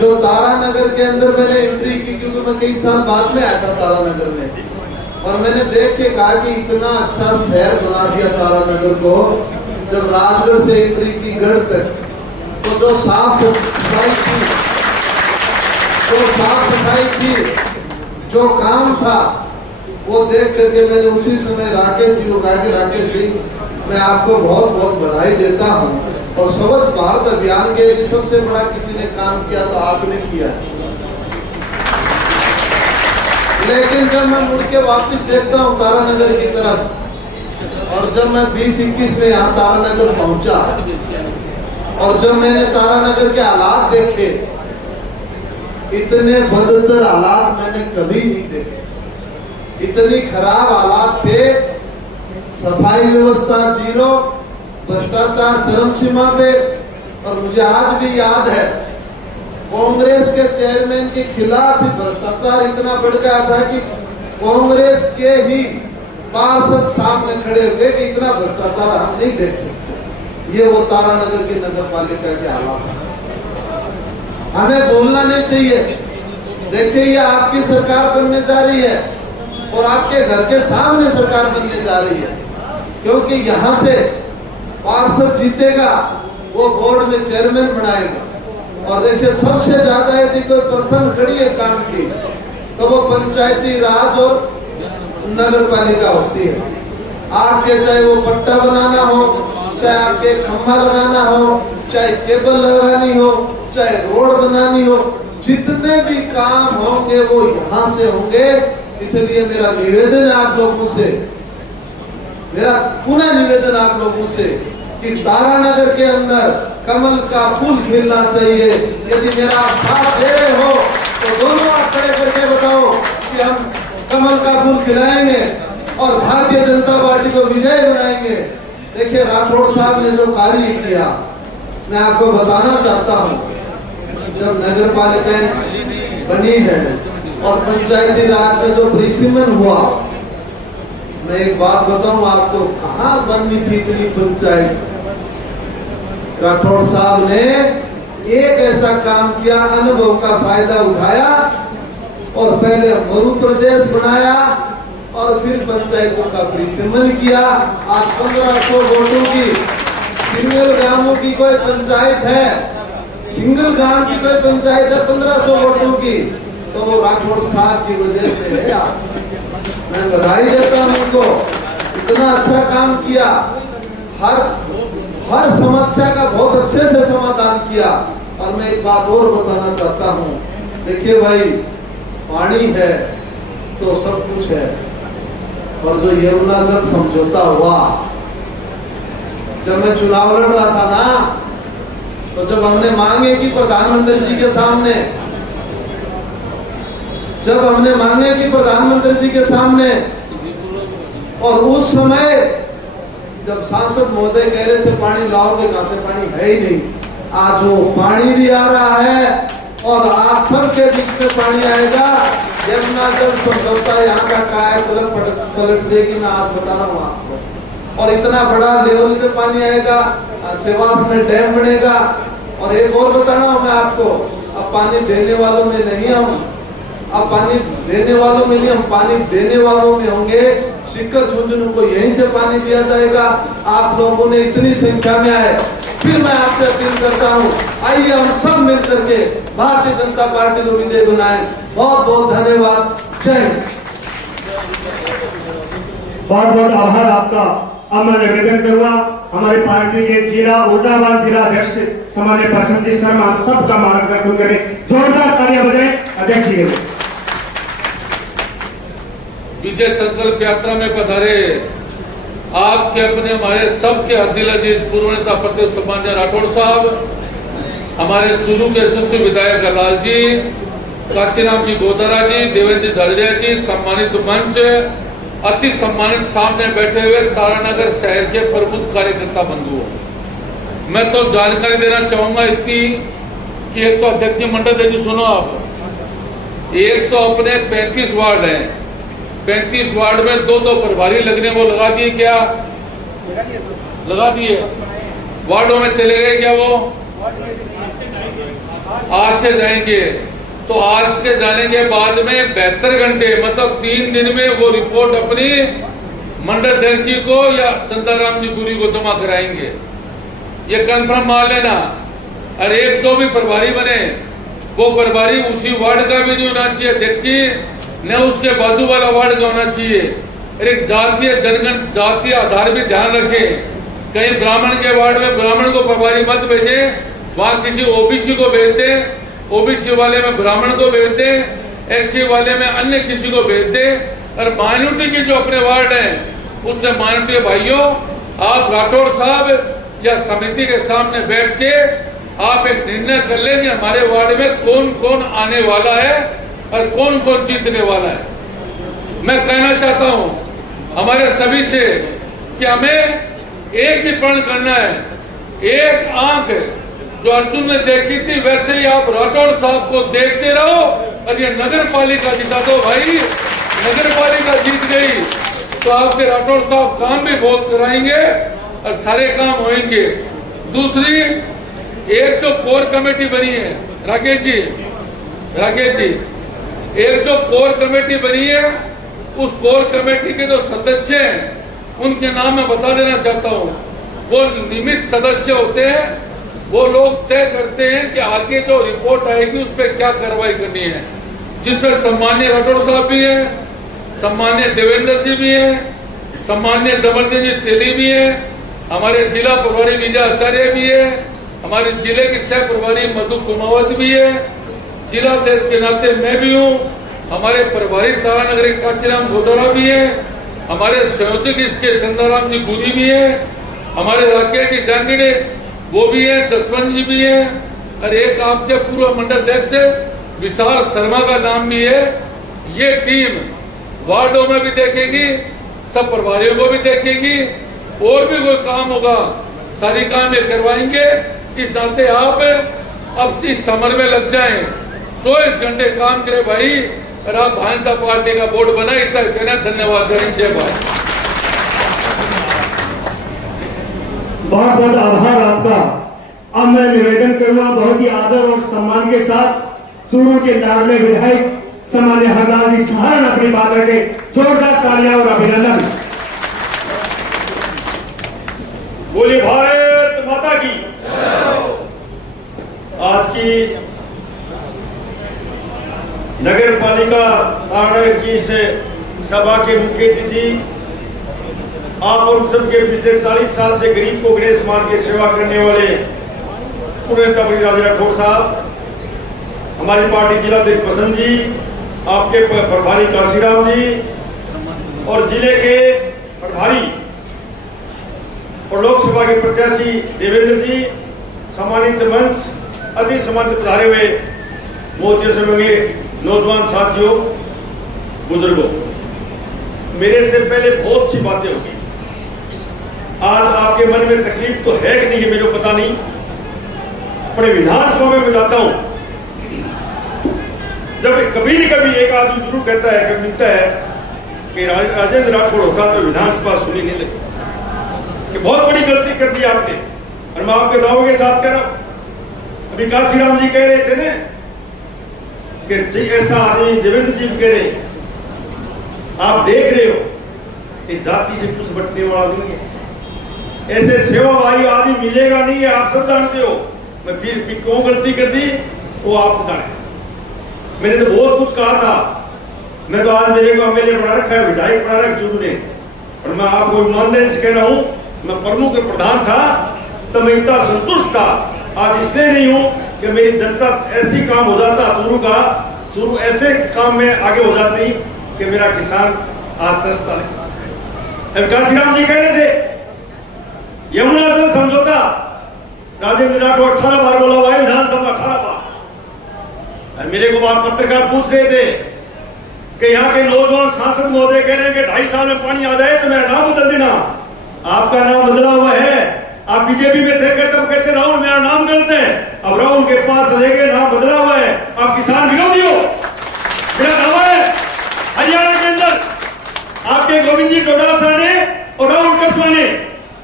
जो तारानगर के अंदर मैंने एंट्री की, क्योंकि मैं कई साल बाद में आया था तारानगर में, और मैंने देख के कहा कि इतना अच्छा शहर बना दिया तारानगर को। जब राजगढ़ से एंट्री की गढ़ तक, तो जो साफ सफाई की, जो काम था, वो देख करके मैंने उसी समय राकेश जी को कहा कि राकेश जी, मैं आपको बहुत बहुत बधाई देता हूँ, और स्वच्छ भारत अभियान के लिए सबसे बड़ा किसी ने काम किया तो आपने किया। लेकिन जब मैं मुड़ के वापस देखता हूँ तारानगर की तरफ, और जब मैं 2021 में यहाँ तारानगर पहुंचा, और जब मैंने तारानगर के हालात देखे, इतने बदतर हालात मैंने कभी नहीं देखे। इतनी खराब हालात थे, सफाई व्यवस्था जीरो, भ्रष्टाचार चरम सीमा पे। और मुझे आज भी याद है, कांग्रेस के चेयरमैन के खिलाफ ही भ्रष्टाचार इतना बढ़ गया था कि कांग्रेस के ही पार्षद सामने खड़े हुए कि इतना भ्रष्टाचार हम नहीं देख सकते। ये वो तारानगर की नगर पालिका के हालात है। हमें बोलना नहीं चाहिए। देखिए, ये आपकी सरकार बनने जा रही है, और आपके घर के सामने सरकार बनने जा रही है, क्योंकि यहाँ से पार्षद जीतेगा, वो बोर्ड में चेयरमैन बनाएगा। और देखिए, सबसे ज्यादा यदि कोई प्रथम खड़ी है काम की, तो वो पंचायती राज और नगर पालिका होती है। आपके चाहे वो पट्टा बनाना हो, चाहे आपके खंभा लगाना हो, चाहे केबल लगानी हो, चाहे रोड बनानी हो, जितने भी काम होंगे वो यहाँ से होंगे। इसलिए मेरा निवेदन है आप लोगों से, मेरा पुनः निवेदन आप लोगों से कि तारानगर के अंदर कमल का फूल खिलना चाहिए। यदि मेरा साथ दे रहे हो तो दोनों हाथ खड़े करके बताओ कि हम कमल का फूल खिलाएंगे और भारतीय जनता पार्टी को विजय बनाएंगे। देखिए, राठौड़ साहब ने जो कार्य किया, मैं आपको बताना चाहता हूँ। जब नगर पालिकाएं बनी है और पंचायती राज में जो परिसीमन हुआ, मैं एक बात बताऊं आपको, कहाँ बननी थी इतनी पंचायत। राठौड़ साहब ने एक ऐसा काम किया, अनुभव का फायदा उठाया, और पहले मरु प्रदेश बनाया और फिर पंचायतों का परिसीमन किया। आज 1500 वोटों की सिंगल गांवों की कोई पंचायत है, सिंगल गांव की कोई पंचायत है 1500 वोटों की, तो वो राठौड़ साहब की वजह से है। आज मैं बधाई देता हूं उनको, इतना अच्छा काम किया, हर समस्या का बहुत अच्छे से समाधान किया। और मैं एक बात और बताना चाहता हूं, देखिए भाई, पानी है तो सब कुछ है। और जो यमुना जल समझौता हुआ, जब मैं चुनाव लड़ रहा था ना, तो जब हमने मांगे कि प्रधानमंत्री जी के सामने, जब हमने मांगे कि प्रधानमंत्री जी के सामने, और उस समय जब सांसद महोदय कह रहे थे पानी लाओगे कहां से, पानी है ही नहीं। आज वो पानी भी आ रहा है और आप सबके बीच में पानी आएगा। यमुना जल समझौता यहाँ का कायाकल्प पलट देगी, मैं आज बता रहा हूँ आपको। और इतना बड़ा लेवल पे पानी आएगा, सेवास में डैम बनेगा। और एक और बता रहा हूँ मैं आपको, अब पानी देने वालों में नहीं हम, अब पानी लेने वालों में नहीं, हम पानी देने वालों में होंगे। शिक्कर झुंझुनू को यहीं से पानी दिया जाएगा। आप लोगों ने इतनी संख्या में आए, फिर मैं आपसे अपील करता हूँ, आइए हम सब मिलकर के भारतीय जनता पार्टी को विजय बनाएं। बहुत बहुत धन्यवाद। जय हिंद। बहुत बहुत आभार आपका। अब मैं निवेदन करूंगा हमारी पार्टी के जिला ऊर्जावान जिला अध्यक्ष सामान्य प्रसन्नजीत शर्मा आप सबका मार्गदर्शन करें। जोरदार तालियां बजाएं अध्यक्ष जी के लिए। विजय संकल्प यात्रा में पधारे आपके अपने हमारे सबके दिल अजीज पूर्व नेता प्रदेश सम्मान्य राठौड़ साहब, हमारे चूरू के यशस्वी विधायक लाल जी, काशीराम जी गोदारा जी, देवेंद्र जी झालरिया जी, सम्मानित मंच, अति सम्मानित सामने बैठे हुए तारानगर शहर के प्रमुख कार्यकर्ता बंधुओं, मैं तो जानकारी देना चाहूंगा इतनी कि एक तो अध्यक्ष मंडल जी सुनो आप, एक तो अपने 35 वार्ड हैं, 35 वार्ड में दो प्रभारी लगने को लगा दिए। क्या लगा दिए? वार्डों में चले गए क्या? वो आज से जाएंगे, तो आज से जाने के बाद में 72 घंटे मतलब 3 दिन में वो रिपोर्ट अपनी मंडल अध्यक्ष जी को या चंदाराम जी गुरी को जमा कराएंगे। ये कंफर्म मान लेना। और एक जो भी प्रभारी बने वो प्रभारी उसी वार्ड का भी नहीं होना चाहिए अध्यक्ष जी, न उसके बाजू वाला वार्ड का होना चाहिए। एक जातीय जनगण जातीय आधार भी ध्यान रखें। कहीं ब्राह्मण के वार्ड में ब्राह्मण को प्रभारी मत भेजे, वहां किसी ओबीसी को भेज दे, ओबीसी वाले में ब्राह्मण को भेज दे, एससी वाले में अन्य किसी को भेज दे। और माइनॉरिटी के जो अपने वार्ड हैं उससे माइनॉरिटी भाइयों, आप राठौड़ साहब या समिति के सामने बैठ के आप एक निर्णय कर लें कि हमारे वार्ड में कौन कौन आने वाला है और कौन कौन जीतने वाला है। मैं कहना चाहता हूं हमारे सभी से कि हमें एक ही प्रण करना है। एक आंख जो अर्जुन ने देखी थी वैसे ही आप राठौड़ साहब को देखते रहो और ये नगर पालिका जिता दो भाई। नगर पालिका जीत गई तो आपके राठौड़ साहब काम भी बहुत कराएंगे और सारे काम होंगे। दूसरी, एक जो कोर कमेटी बनी है राकेश जी, एक जो कोर कमेटी बनी है उस कोर कमेटी के जो सदस्य हैं उनके नाम मैं बता देना चाहता हूं। वो नियमित सदस्य होते हैं, वो लोग तय करते हैं कि आगे जो रिपोर्ट आएगी उस पर क्या कार्रवाई करनी है, जिसमें सम्मान्य राठौड़ साहब भी हैं, सम्मान्य देवेंद्र जी भी हैं, सम्मान्य जबरदस्त जी तेली भी हैं, हमारे जिला प्रभारी विजय आचार्य भी है, हमारे जिले के सह प्रभारी मधु कुमावत भी है, जिला अध्यक्ष के नाते मैं भी हूँ, हमारे प्रभारी तारानगर काशीराम गोदारा भी है, हमारे संयोजक इसके चंदाराम जी गुरी भी है, हमारे राकेश जी जांगड़े वो भी है, जसवंत जी भी है, और एक आपके पूर्व मंडल अध्यक्ष विशाल शर्मा का नाम भी है। ये टीम वार्डों में भी देखेगी, सब प्रभारियों को भी देखेगी, और भी कोई काम होगा सारी काम ये करवाएंगे। इस नाते आप अब इस समर में लग जाएं, 24 घंटे काम करे भाई, और आप भारतीय जनता पार्टी का बोर्ड बनाए। इतना कहना, धन्यवाद। जय भारत। बहुत बहुत आभार आपका। अब मैं निवेदन करूंगा बहुत ही आदर और सम्मान के साथ चूरू के लाडले विधायक सम्मान्य हरलाल जी सहारन अपनी बात रखे। जोरदार तालियां और अभिनंदन। बोलिए भारत माता की। आज की नगर पालिका तारानगर की इस सभा के मुख्य अतिथि, आप उन सबके पिछले 40 साल से गरीब को गणेश मान के सेवा करने वाले पूर्व नेता राजे राठौड़ साहब, हमारी पार्टी जिला अध्यक्ष बसंत जी, आपके प्रभारी काशीराम जी और जिले के प्रभारी और लोकसभा के प्रत्याशी देवेंद्र जी, सम्मानित मंच, अति सम्मानित पधारे हुए मोदी समूह नौजवान साथियों, बुजुर्गों, मेरे से पहले बहुत सी बातें होगी। आज आपके मन में तकलीफ तो है कि नहीं है मेरे को पता नहीं। अपने विधानसभा में मैं जाता हूं, जब कभी न कभी एक आदमी जरूर कहता है कि मिलता है कि राजेंद्र राठौड़ होता तो विधानसभा सुनी नहीं लगती, कि बहुत बड़ी गलती कर दी आपने। और मैं आपके दावों के साथ कह रहा हूं, अभी काशीराम जी कह रहे थे ना कि जी ऐसा आदमी देवेंद्र जी कह रहे, आप देख रहे हो कि जाति से कुछ बटने वाला नहीं है, ऐसे सेवाभावी आदमी मिलेगा नहीं है, आप सब जानते हो। मैं फिर भी क्यों गलती कर दी वो आप जाने। मैंने तो बहुत कुछ कहा था, मैं तो आज मेरे को एमएलए बना रखा है, विधायक बना रखा चुनने, और मैं आपको ईमानदारी से कह रहा हूं, मैं प्रमुख प्रधान था तो मैं इतना संतुष्ट था। आज इसलिए नहीं हूं कि मेरी जनता ऐसी काम हो जाता, चूरू ऐसे काम में आगे हो जाती कि मेरा किसान आज तरसता नहीं। काशीराम जी कह रहे थे यमुना जल समझौता, राजेंद्र राठौर 18 बार बोला हुआ है विधानसभा, 18 बार। और मेरे को बार पत्रकार पूछ रहे थे कि यहाँ के नौजवान सांसद महोदय कह रहे हैं कि 2.5 साल में पानी आ जाए तो मेरा नाम बदल देना। आपका नाम बदला हुआ है, आप बीजेपी में थे तब कहते राहुल मेरा नाम गलत है, अब राहुल के पास रह गए, नाम बदला हुआ है, आप किसान विरोधी हो। मेरा दावा है हरियाणा के अंदर आपके गोविंद जी डोडासरा ने और राहुल कसवा ने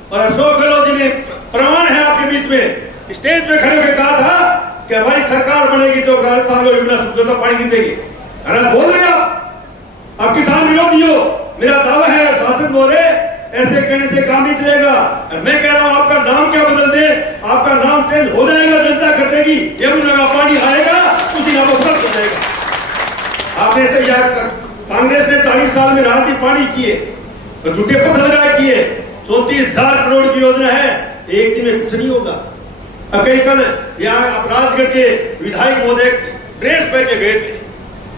और अशोक गहलोत जी ने प्रमाण है आपके बीच में स्टेज पे खड़े होकर कहा था कि हमारी सरकार बनेगी तो राजस्थान को बिना शुद्धता पानी नहीं देगी। अरे बोल रहे आप किसान विरोधी हो। मेरा दावा है शासन महोदय ऐसे कहने से काम नहीं चलेगा। मैं कह रहा हूं आपका नाम क्या बदल दे, आपका नाम चेंज हो जाएगा, जनता कर देगी, यमुना का पानी आएगा उसी नाम पर हो जाएगा। आपने ऐसे याद कर, कांग्रेस ने 40 साल में राजनीति पानी किए, झूठे पत्थर लगाए किए, 34,000 करोड़ की योजना है, एक दिन में कुछ नहीं होगा। कल यहाँ राजगढ़ के विधायक महोदय ड्रेस पहन के गए थे,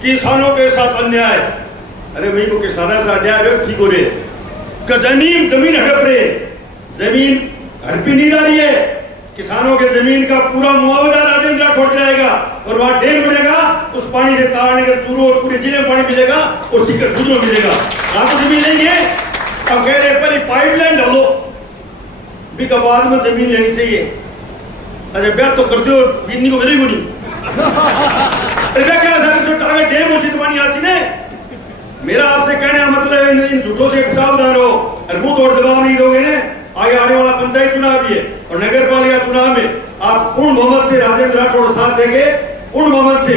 किसानों के साथ अन्याय। अरे वही को किसानों से अन्याय ठीक हो रहे, जमीन हड़प रहे, जमीन हड़पी नहीं जा रही है, किसानों के जमीन का पूरा मुआवजा राजेंद्र राठौर दिलाएगा और वहां डैम बनेगा, उस पानी से तारने का चूरू और पूरे जिले में पानी मिलेगा और सिक्कर चूरू में मिलेगा। आपको जमीन लेंगे, अब कह रहे पहले पाइपलाइन डालो, भी बाद में जमीन लेनी चाहिए। अच्छा ब्याह तो कर दो, बीनी को मेरी को नहीं क्या डैम उचित पानी आती ने। मेरा आपसे कहने का मतलब है इन झूठों से सावधान रहो, मुंह तोड़ जवाब नहीं दोगे ना। आगे आने वाला पंचायत चुनाव भी है और नगर पालिका चुनाव में आप पूर्ण बहुमत से राजेंद्र राठौर साथ देंगे, पूर्ण बहुमत से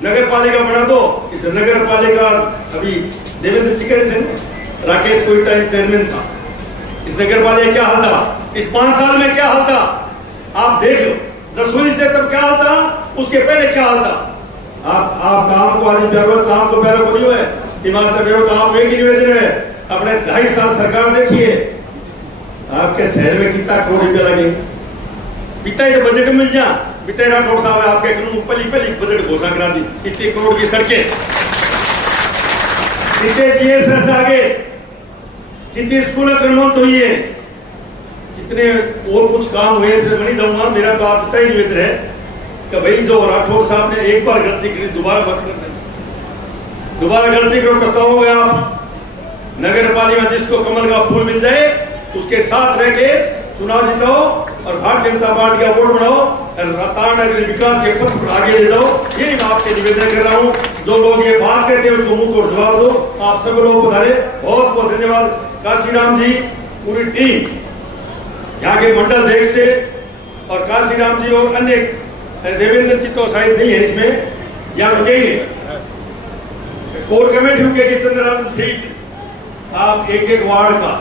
नगर पालिका बना दो। इस नगर पालिका अभी देवेंद्र जी कह रहे थे, राकेश कोई टाइम चेयरमैन था, इस नगर पालिका क्या हाल था, इस 5 साल में क्या हाल था आप देख लो। जसवंत थे तब क्या हाल था, उसके पहले क्या हाल था। आप काम को आदमी प्यारो, शाम को प्यारो बोलियो है, दिमाग से प्यारो, तो आप एक ही निवेदन है, अपने 2.5 साल सरकार देखिए, आपके शहर में कितना करोड़ रुपया लगे, बीता तो बजट मिल जा, बीते राठौर साहब आपके पहली बजट घोषणा करा दी, इतने करोड़ की सड़कें, कितने जीएसएस आगे, कितने स्कूल कर्मंत हुई है, कितने और कुछ काम हुए थे। नहीं जाऊंगा, मेरा तो आप इतना ही निवेदन है कि भाई जो राठौर साहब ने एक बार गलती की दोबारा मत करना, दोबारा गलती करो पछताओगे आप। नगर पालिका जिसको कमल का फूल मिल जाए उसके साथ रह के चुनाव जिताओ और भारतीय जनता पार्टी का वोट बनाओ और तारनगर विकास के पथ पर आगे ले जाओ। ये मैं आपसे निवेदन कर रहा हूँ। जो लोग ये बात कहते हैं उसको मुंह तोड़ जवाब दो। आप सब लोग पधारे, बहुत बहुत धन्यवाद। काशीराम जी, पूरी टीम यहाँ के मंडल देश से और काशीराम जी और अन्य देवेंद्र जी तो शायद नहीं है इसमें, यहाँ रुकेंगे, कोर कमेटी रुकेगी चंद्रराम सहित। आप एक वार्ड का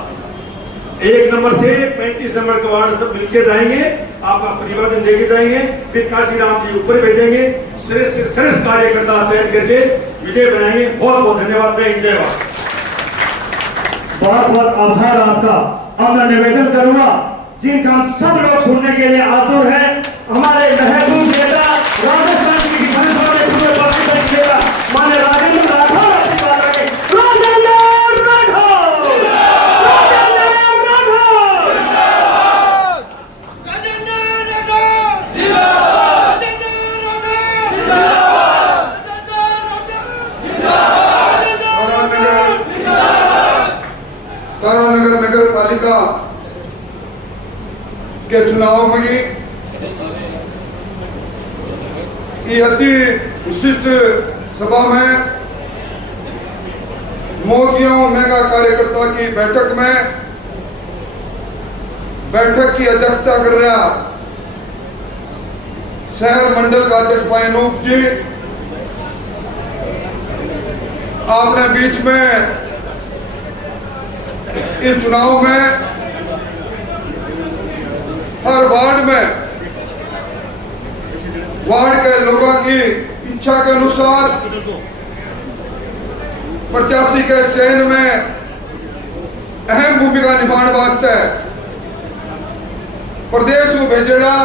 1 नंबर से 35 नंबर का वार्ड सब मिलके जाएंगे, आपका प्रतिवेदन देके जाएंगे, फिर काशीराम जी ऊपर भेजेंगे, श्रेष्ठ कार्यकर्ता चयन करके विजय बनाएंगे। बहुत बहुत धन्यवाद। जय हिंद, जय भारत। बहुत बहुत आभार आपका। अब मैं निवेदन करूंगा जिनका हम सब लोग सुनने के लिए आतुर हैं, हमारे महबूब नेता राजस्थान की विधानसभा में पूरे पार्लियामेंट नेता माननीय राजेंद्र राठौर अपनी बात रखें। राजेंद्र राठौर, राजेंद्र राठौर, राजेंद्र राठौर जिंदाबाद, राजेंद्र राठौर जिंदाबाद, तारानगर नगर पालिका के चुनाव में ये अति विशिष्ट सभा में मोदियों मेगा कार्यकर्ता की बैठक की अध्यक्षता कर रहा शहर मंडल का अध्यक्ष भाई अनूप जी, आपने बीच में इस चुनाव में हर वार्ड में वार्ड के लोगों की इच्छा के अनुसार प्रत्याशी के चयन में अहम भूमिका निभाने वास्ते प्रदेश को भेजेड़ा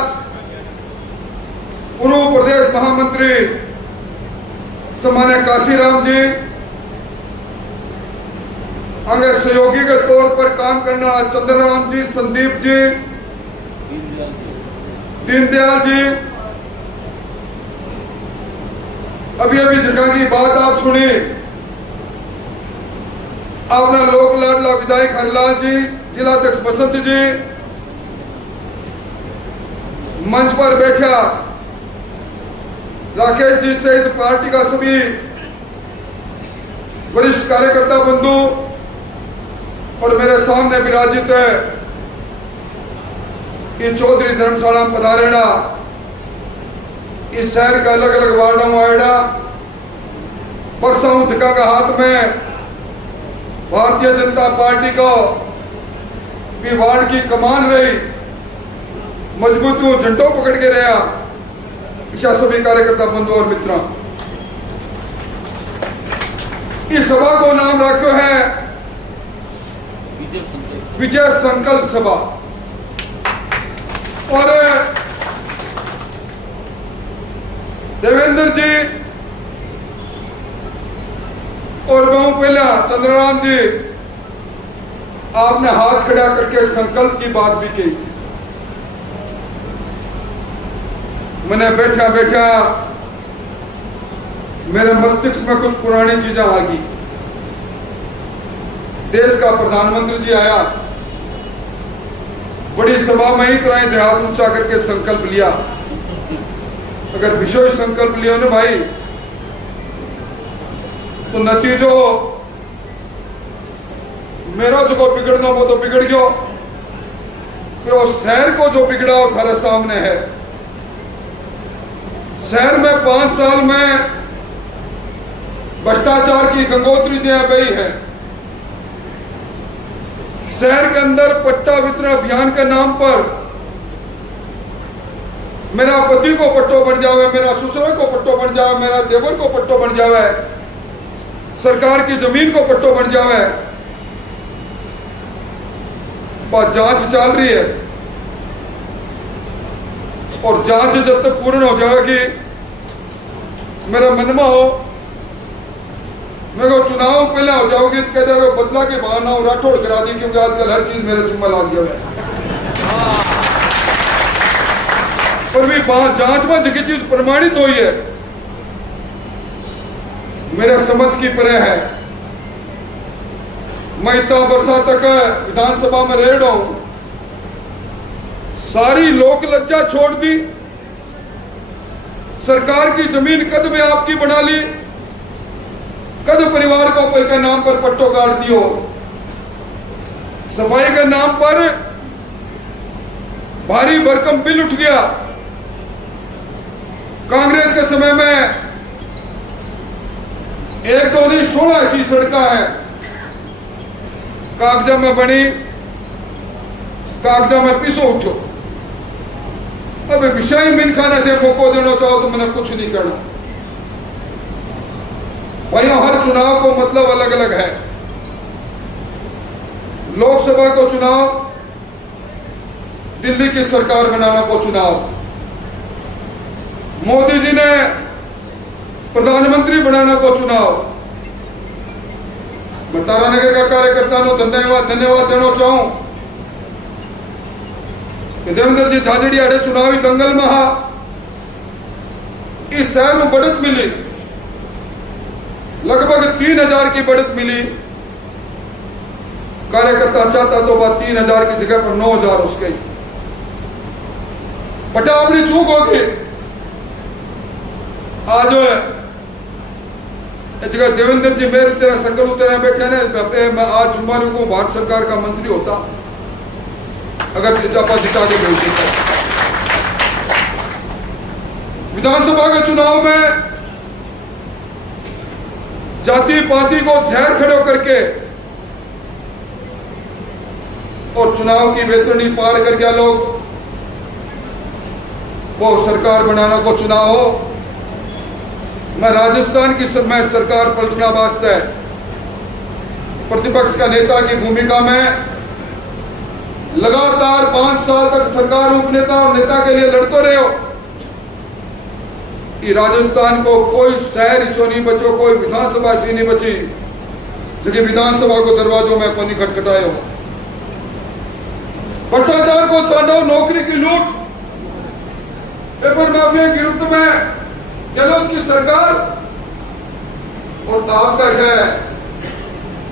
पूर्व प्रदेश महामंत्री सम्मान्य काशीराम जी, आगे सहयोगी के तौर पर काम करना चंद्रराम जी, संदीप जी, दीनदयाल जी। अभी अभी जगह की बात आप सुनी, आपने लोक लाडला विधायक हरलाल जी, जिला अध्यक्ष बसंत जी, मंच पर बैठा राकेश जी सहित पार्टी का सभी वरिष्ठ कार्यकर्ता बंधु और मेरे सामने विराजित है ये चौधरी धर्मशाला पधारेड़ा, इस शहर का अलग अलग वार्डों में आएड़ा। परसों झका का हाथ में भारतीय जनता पार्टी को भी वार्ड की कमान रही, मजबूत झंडों पकड़ के रहा। इच्छा सभी कार्यकर्ता बंधु और मित्रों, इस सभा को नाम रखो है विजय संकल्प सभा। और देवेंद्र जी और बहु पहला चंद्रराम जी, आपने हाथ खड़ा करके संकल्प की बात भी की। मैंने बैठा बैठा मेरे मस्तिष्क में कुछ पुरानी चीजें आ गई। देश का प्रधानमंत्री जी आया, बड़ी सभा में ही तरह देहात ऊंचा करके संकल्प लिया। अगर विशेष संकल्प लिया ना भाई, तो नतीजो मेरा जो बिगड़ना वो तो बिगड़ गयो, फिर उस शहर को जो बिगड़ा वो थारे सामने है। शहर में 5 साल में भ्रष्टाचार की गंगोत्री जो बही है। शहर के अंदर पट्टा वितरण अभियान के नाम पर मेरा पति को पट्टो बन जावे, मेरा ससुर को पट्टो बन जावे, मेरा देवर को पट्टो बन जावे, सरकार की जमीन को पट्टो बन जावे। बात जांच चल रही है और जांच जब तक पूर्ण हो जाएगी, मेरा मन में हो मेरे को चुनाव पहले हो जाओगे तो कह जाओगे बदला के बहाना हो राठौड़ करा दी, क्योंकि आजकल हर चीज मेरे जुम्मा लग गया है। पर भी जांच में जो चीज प्रमाणित हुई है मेरे समझ की परे है। मैं इतना वर्षा तक विधानसभा में रह रहा हूं, सारी लोक लज्जा छोड़ दी, सरकार की जमीन कद में आपकी बना ली, कद परिवार को के नाम पर पट्टो काट दियो, सफाई के नाम पर भारी भरकम बिल उठ गया। कांग्रेस के समय में 1 2 नहीं 16 ऐसी सड़कें हैं कागजा में बनी, कागजा में पीसो उठो। अब विषय मिन खाने से मौको देना चाहो तो मैंने कुछ नहीं करना भाई। हर चुनाव को मतलब अलग अलग है। लोकसभा को चुनाव, दिल्ली की सरकार बनाना को चुनाव, मोदी जी ने प्रधानमंत्री बनाना को चुनाव। मैं तारानगर का कार्यकर्ता को धन्यवाद देना चाहूं कि देवेंद्र जी झाझड़ी आड़े चुनावी दंगल में हा इस शहर में बढ़त मिली, लगभग 3000 की बढ़त मिली। कार्यकर्ता चाहता तो बात 3000 की जगह पर 9000 हो गई। बटा अपनी चूक होगी। आज जगह देवेंद्र जी मेरे तेरा सकल उतरा बैठे ने, मैं आज जुम्मा को भारत सरकार का मंत्री होता अगर चापा जिता के भेज देता। विधानसभा के चुनाव में जाति पाति को जहर खड़े करके और चुनाव की बेतरनी पार कर गया लोग, वो सरकार बनाना को चुना हो। मैं राजस्थान की मैं सरकार पलटना वास्ते प्रतिपक्ष का नेता की भूमिका में लगातार 5 साल तक सरकार उपनेता और नेता के लिए लड़ते रहे हो। कि राजस्थान को कोई शहर इसो नहीं बचो, कोई विधानसभा ऐसी नहीं बची जो विधानसभा को दरवाजों में कोई खटखटाए हो। भ्रष्टाचार को तांडव, नौकरी की लूट, पेपर माफिया की गिरफ्त में गहलोत की सरकार और ताकत है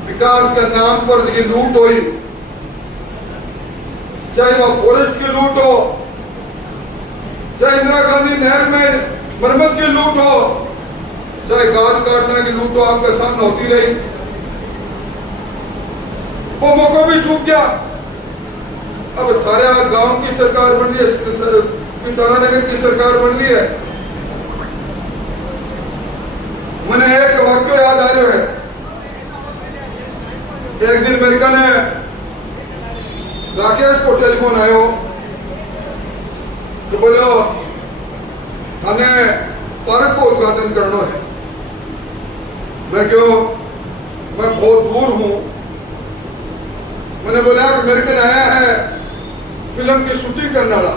विकास के नाम पर की लूट हुई, चाहे वह फॉरेस्ट की लूट हो, चाहे इंदिरा गांधी नहर में मरम्मत की लूट हो, चाहे गाद काटने की लूट हो, आपके सामने होती रही। वो मौका भी चूक गया। अब थारा गांव की सरकार बन रही है, तारानगर की सरकार बन रही है। मैंने एक वाक्य याद आ रहा है। एक दिन अमेरिका ने राकेश को टेलीफोन आयो तो बोलो थाने पार्क को उद्घाटन करना है। मैं क्यों, मैं बहुत दूर हूं। मैंने बोला कि अमेरिकन आया है फिल्म की शूटिंग करने वाला,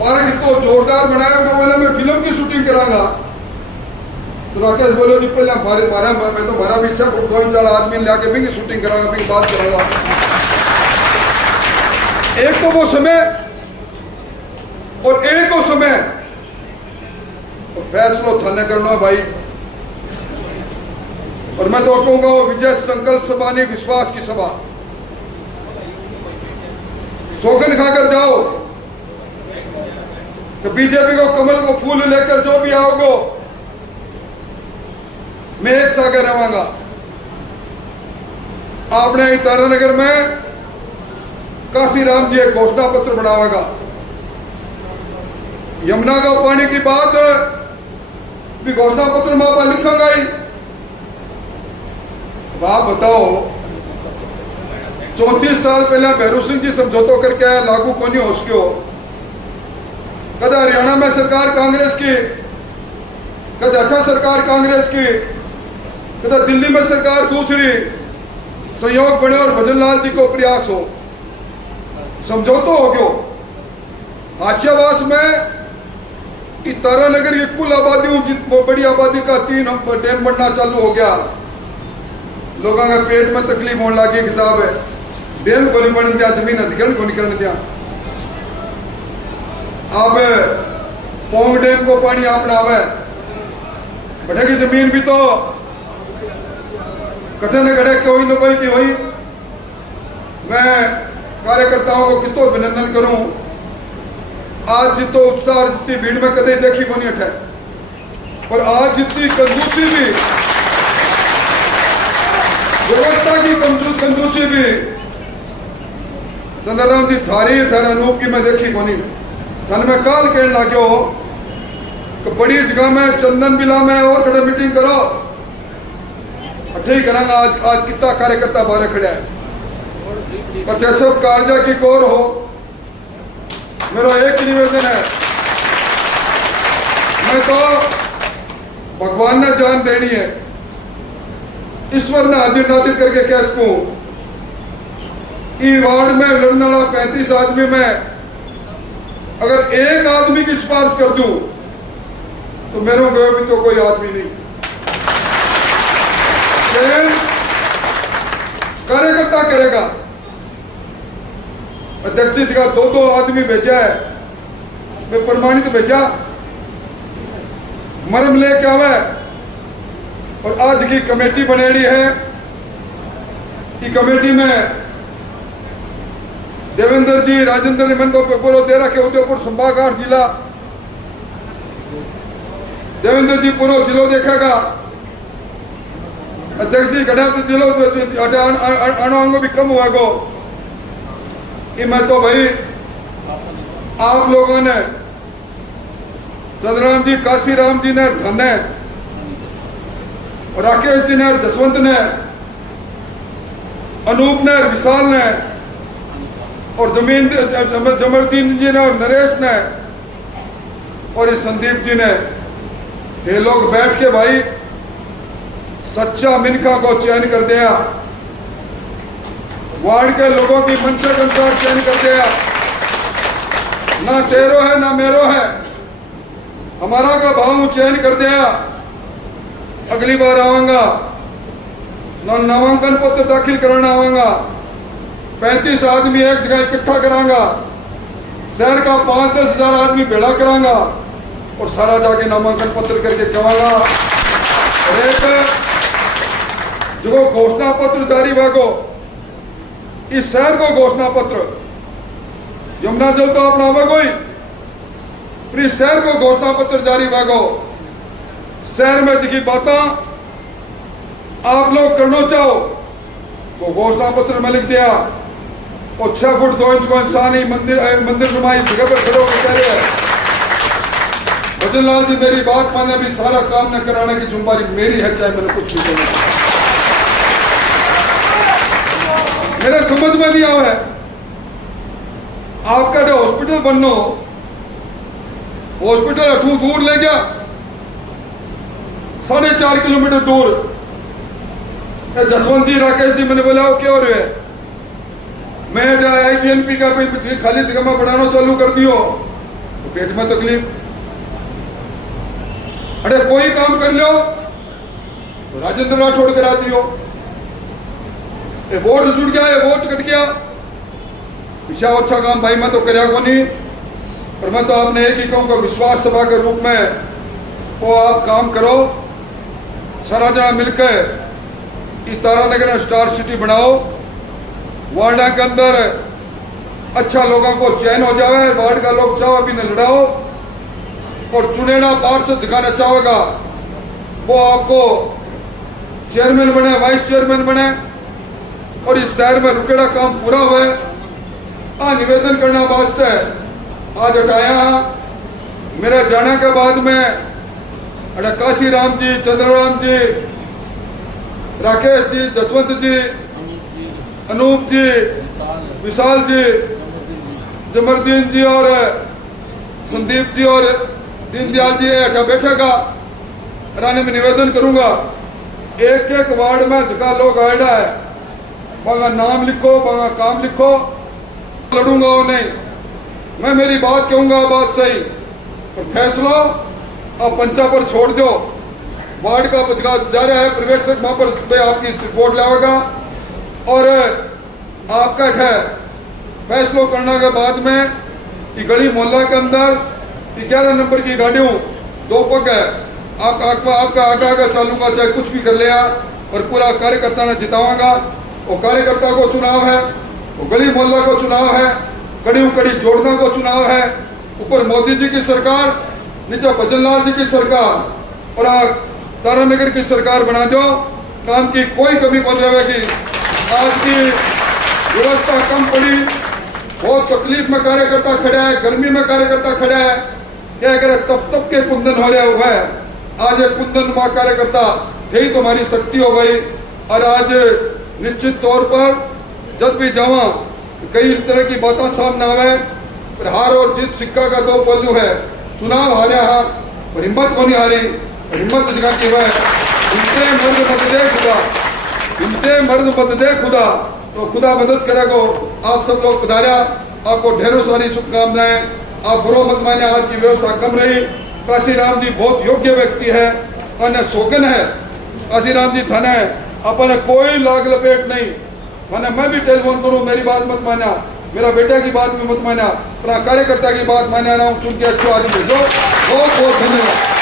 पार्क इसको जोरदार बनाया। मैं बोला मैं फिल्म की शूटिंग करांगा। तो राकेश बोलो जी पहले मारा मैं तो मारा भी इच्छा 2-4 आदमी लाके भी शूटिंग करांगा, भी बात करांगा। एक तो वो समय और एक वो समय तो फैसला थाने करना भाई। और मैं तो कहूंगा वो विजय संकल्प सभा नहीं, विश्वास की सभा। सौगंध खाकर जाओ कि बीजेपी को कमल को फूल लेकर जो भी आओगे मैं एक सागर रहूंगा। आपने तारानगर में काशी राम जी एक घोषणा पत्र बनावेगा। यमुना का पानी की बात भी घोषणा पत्र में आप लिखोगा ही। आप बताओ 34 साल पहले भैरू सिंह जी समझौता करके आया, लागू को नहीं हो सको। कदा हरियाणा में सरकार कांग्रेस की, कदा अठा सरकार कांग्रेस की, कदा दिल्ली में सरकार दूसरी, सहयोग बने और भजन लाल जी को प्रयास हो, समझौता हो गयो। हाशियावास में तारानगर की कुल आबादी बड़ी आबादी का 3 डैम बनना चालू हो गया। लोगों के पेट में तकलीफ होने लगी। हिसाब है डैम को नहीं बनने दिया, जमीन अधिग्रहण को नहीं करने दिया। अब पोंग डैम को पानी आपने आवे बढ़ेगी, जमीन भी तो कठिन घड़े कोई न कोई की हुई। मैं कार्यकर्ताओं को कितो अभिनंदन करूं। आज जितो उत्साह जितनी भीड़ में कदे देखी को नहीं है, और आज जितनी कंजूसी भी, व्यवस्था की कंजूसी भी चंद्रराम जी थारी थारा अनूप की मैं देखी को नहीं। धन में काल कहने लाग्यो कि बड़ी जगह में चंदन बिला में और खड़े मीटिंग करो। ठीक करेंगे। आज कितना कार्यकर्ता बाहर खड़ा है, पर सब कार्य की कोर हो। मेरा एक निवेदन है, मैं तो भगवान ने जान देनी है, ईश्वर ने हाजिर नाजिर करके कह सकूं। ई वार्ड में लड़ने वाला 35 आदमी में अगर एक आदमी की सिफारिश कर दूं तो मेरे गए भी तो कोई आदमी नहीं। कार्यकर्ता करेगा। अध्यक्ष जी का 2 आदमी भेजा है, मैं प्रमाणित भेजा, मरम लेके आवे। और आज की कमेटी बनेड़ी है, कि कमेटी में देवेंद्र जी, राजेंद्र निबंधों पे पूरा दे रखे, उदयपुर संभाग 8 जिला। देवेंद्र जी पूरा जिलो देखेगा। अध्यक्ष जी घड़ा जिलो अणु भी कम हुआ गो। मैं तो भाई आप लोगों ने चंद्रराम जी, काशी राम जी ने धन राकेश जी ने, जसवंत ने, अनूप ने, विशाल ने और जमरदीन जी ने और नरेश ने और इस संदीप जी ने, ये लोग बैठ के भाई सच्चा मिनखा को चयन कर दिया, वार्ड के लोगों की मंशा के अनुसार चयन कर दिया। ना तेरो है ना मेरो है, हमारा का भाव चयन कर दिया। अगली बार आऊंगा, नामांकन पत्र दाखिल कराना आऊंगा, 35 आदमी एक जगह इकट्ठा करांगा, शहर का 5-10 हजार आदमी भेड़ा करांगा और सारा जाके नामांकन पत्र करके कहूंगा। और एक जो घोषणा पत्र जारी भागो, इस शहर को घोषणा पत्र यमुना जल तो अपना कोई, फिर इस शहर को घोषणा पत्र जारी भागो। शहर में जिकी बात आप लोग करना चाहो वो घोषणा पत्र में लिख दिया। और 6 फुट 2 इंच को इंसान ही मंदिर नुमाई जगह पर खड़े होकर कह रहे हैं भजन लाल जी मेरी बात माने, भी सारा काम न कराने की जिम्मेदारी मेरी है, चाहे मैंने कुछ भी करना। मेरे समझ में नहीं आया है, आपका जो हॉस्पिटल बनना हो, हॉस्पिटल अठू दूर ले गया, 4.5 किलोमीटर दूर। जसवंत जी, राकेश जी मैंने बोला वो क्या हो रहा है, मैं IPNP का खाली जगह में बनाना चालू कर दियो तो पेट में तकलीफ। अरे कोई काम कर लो तो राजेंद्र राठौड़ करा दियो, वोट जुड़ गया, ये वोट कट गया, पिछा अच्छा काम भाई मैं तो कराया को नहीं। पर मैं तो आपने एक ही कहूँगा, विश्वास सभा के रूप में वो आप काम करो, सारा जना मिलकर तारानगर में स्टार सिटी बनाओ, वार्ड के अंदर अच्छा लोगों को चयन हो जाए, वार्ड का लोग चाहो अभी न लड़ाओ और चुनेना पार्षद दिखाना चाहेगा वो आपको चेयरमैन बने, वाइस चेयरमैन बने और इस शहर में रुकेड़ा काम पूरा हुए। निवेदन करना वास्ते आज हटाया मेरे जाने के बाद में अरे काशी राम जी, चंद्रराम जी, राकेश जी, जसवंत जी, अनूप जी, विशाल जी, जमरदीन जी और संदीप जी और दीनदयाल जी ऐठा बैठेगा। राने में निवेदन करूंगा, एक वार्ड में जगह लोग आएडा है, वहां नाम लिखो, वहां काम लिखो, लड़ूंगा वो नहीं, मैं मेरी बात कहूंगा, बात सही और फैसला आप पंचा पर छोड़ दो। वार्ड का बदलाव जा रहा है, पर्यवेक्षक वहां पर आपकी रिपोर्ट लाएगा और आपका है फैसलों करने के बाद में गली मोहल्ला के अंदर 11 नंबर की गाड़ियों 2 पग है, आपका आगा चालू का चाहे कुछ भी कर लिया और पूरा कार्यकर्ता ने जितावागा। वो कार्यकर्ता को चुनाव है, वो गली मोहल्ला को चुनाव है, कड़ी कड़ी जोड़ना को चुनाव है। ऊपर मोदी जी की सरकार, नीचे भजन लाल जी की सरकार और तारानगर की सरकार बना दो। काम की कोई कमी बन रहेगी। आज की व्यवस्था कम पड़ी, बहुत तकलीफ में कार्यकर्ता खड़ा है, गर्मी में कार्यकर्ता खड़ा है, क्या करे तब के कुंदन हो रहे हुए हैं। आज एक कुंदन माँ कार्यकर्ता यही तुम्हारी शक्ति हो गई। और आज निश्चित तौर पर जब भी जावा कई तरह की बातें सामने आवे, पर हार और जीत सिक्का का 2 पहलू है। चुनाव हारे और हिम्मत को नहीं हारी, हिम्मत जगह की है हिम्मते मर्द मत दे खुदा, हिम्मते मर्द मत दे खुदा, तो खुदा मदद करेगा। आप सब लोग पधारा, आपको ढेरों सारी शुभकामनाएं। आप बुरो मत माने, आज की व्यवस्था कम रही। काशी राम जी बहुत योग्य व्यक्ति है और शोकन है। काशी राम जी थाने अपन कोई लाग लपेट नहीं, मैंने मैं भी टेलीफोन करूं मेरी बात मत माना, मेरा बेटा की बात में मत माना, पर कार्यकर्ता की बात माना रहा हूं। चुन के अच्छो आदमी भेजो। बहुत बहुत धन्यवाद।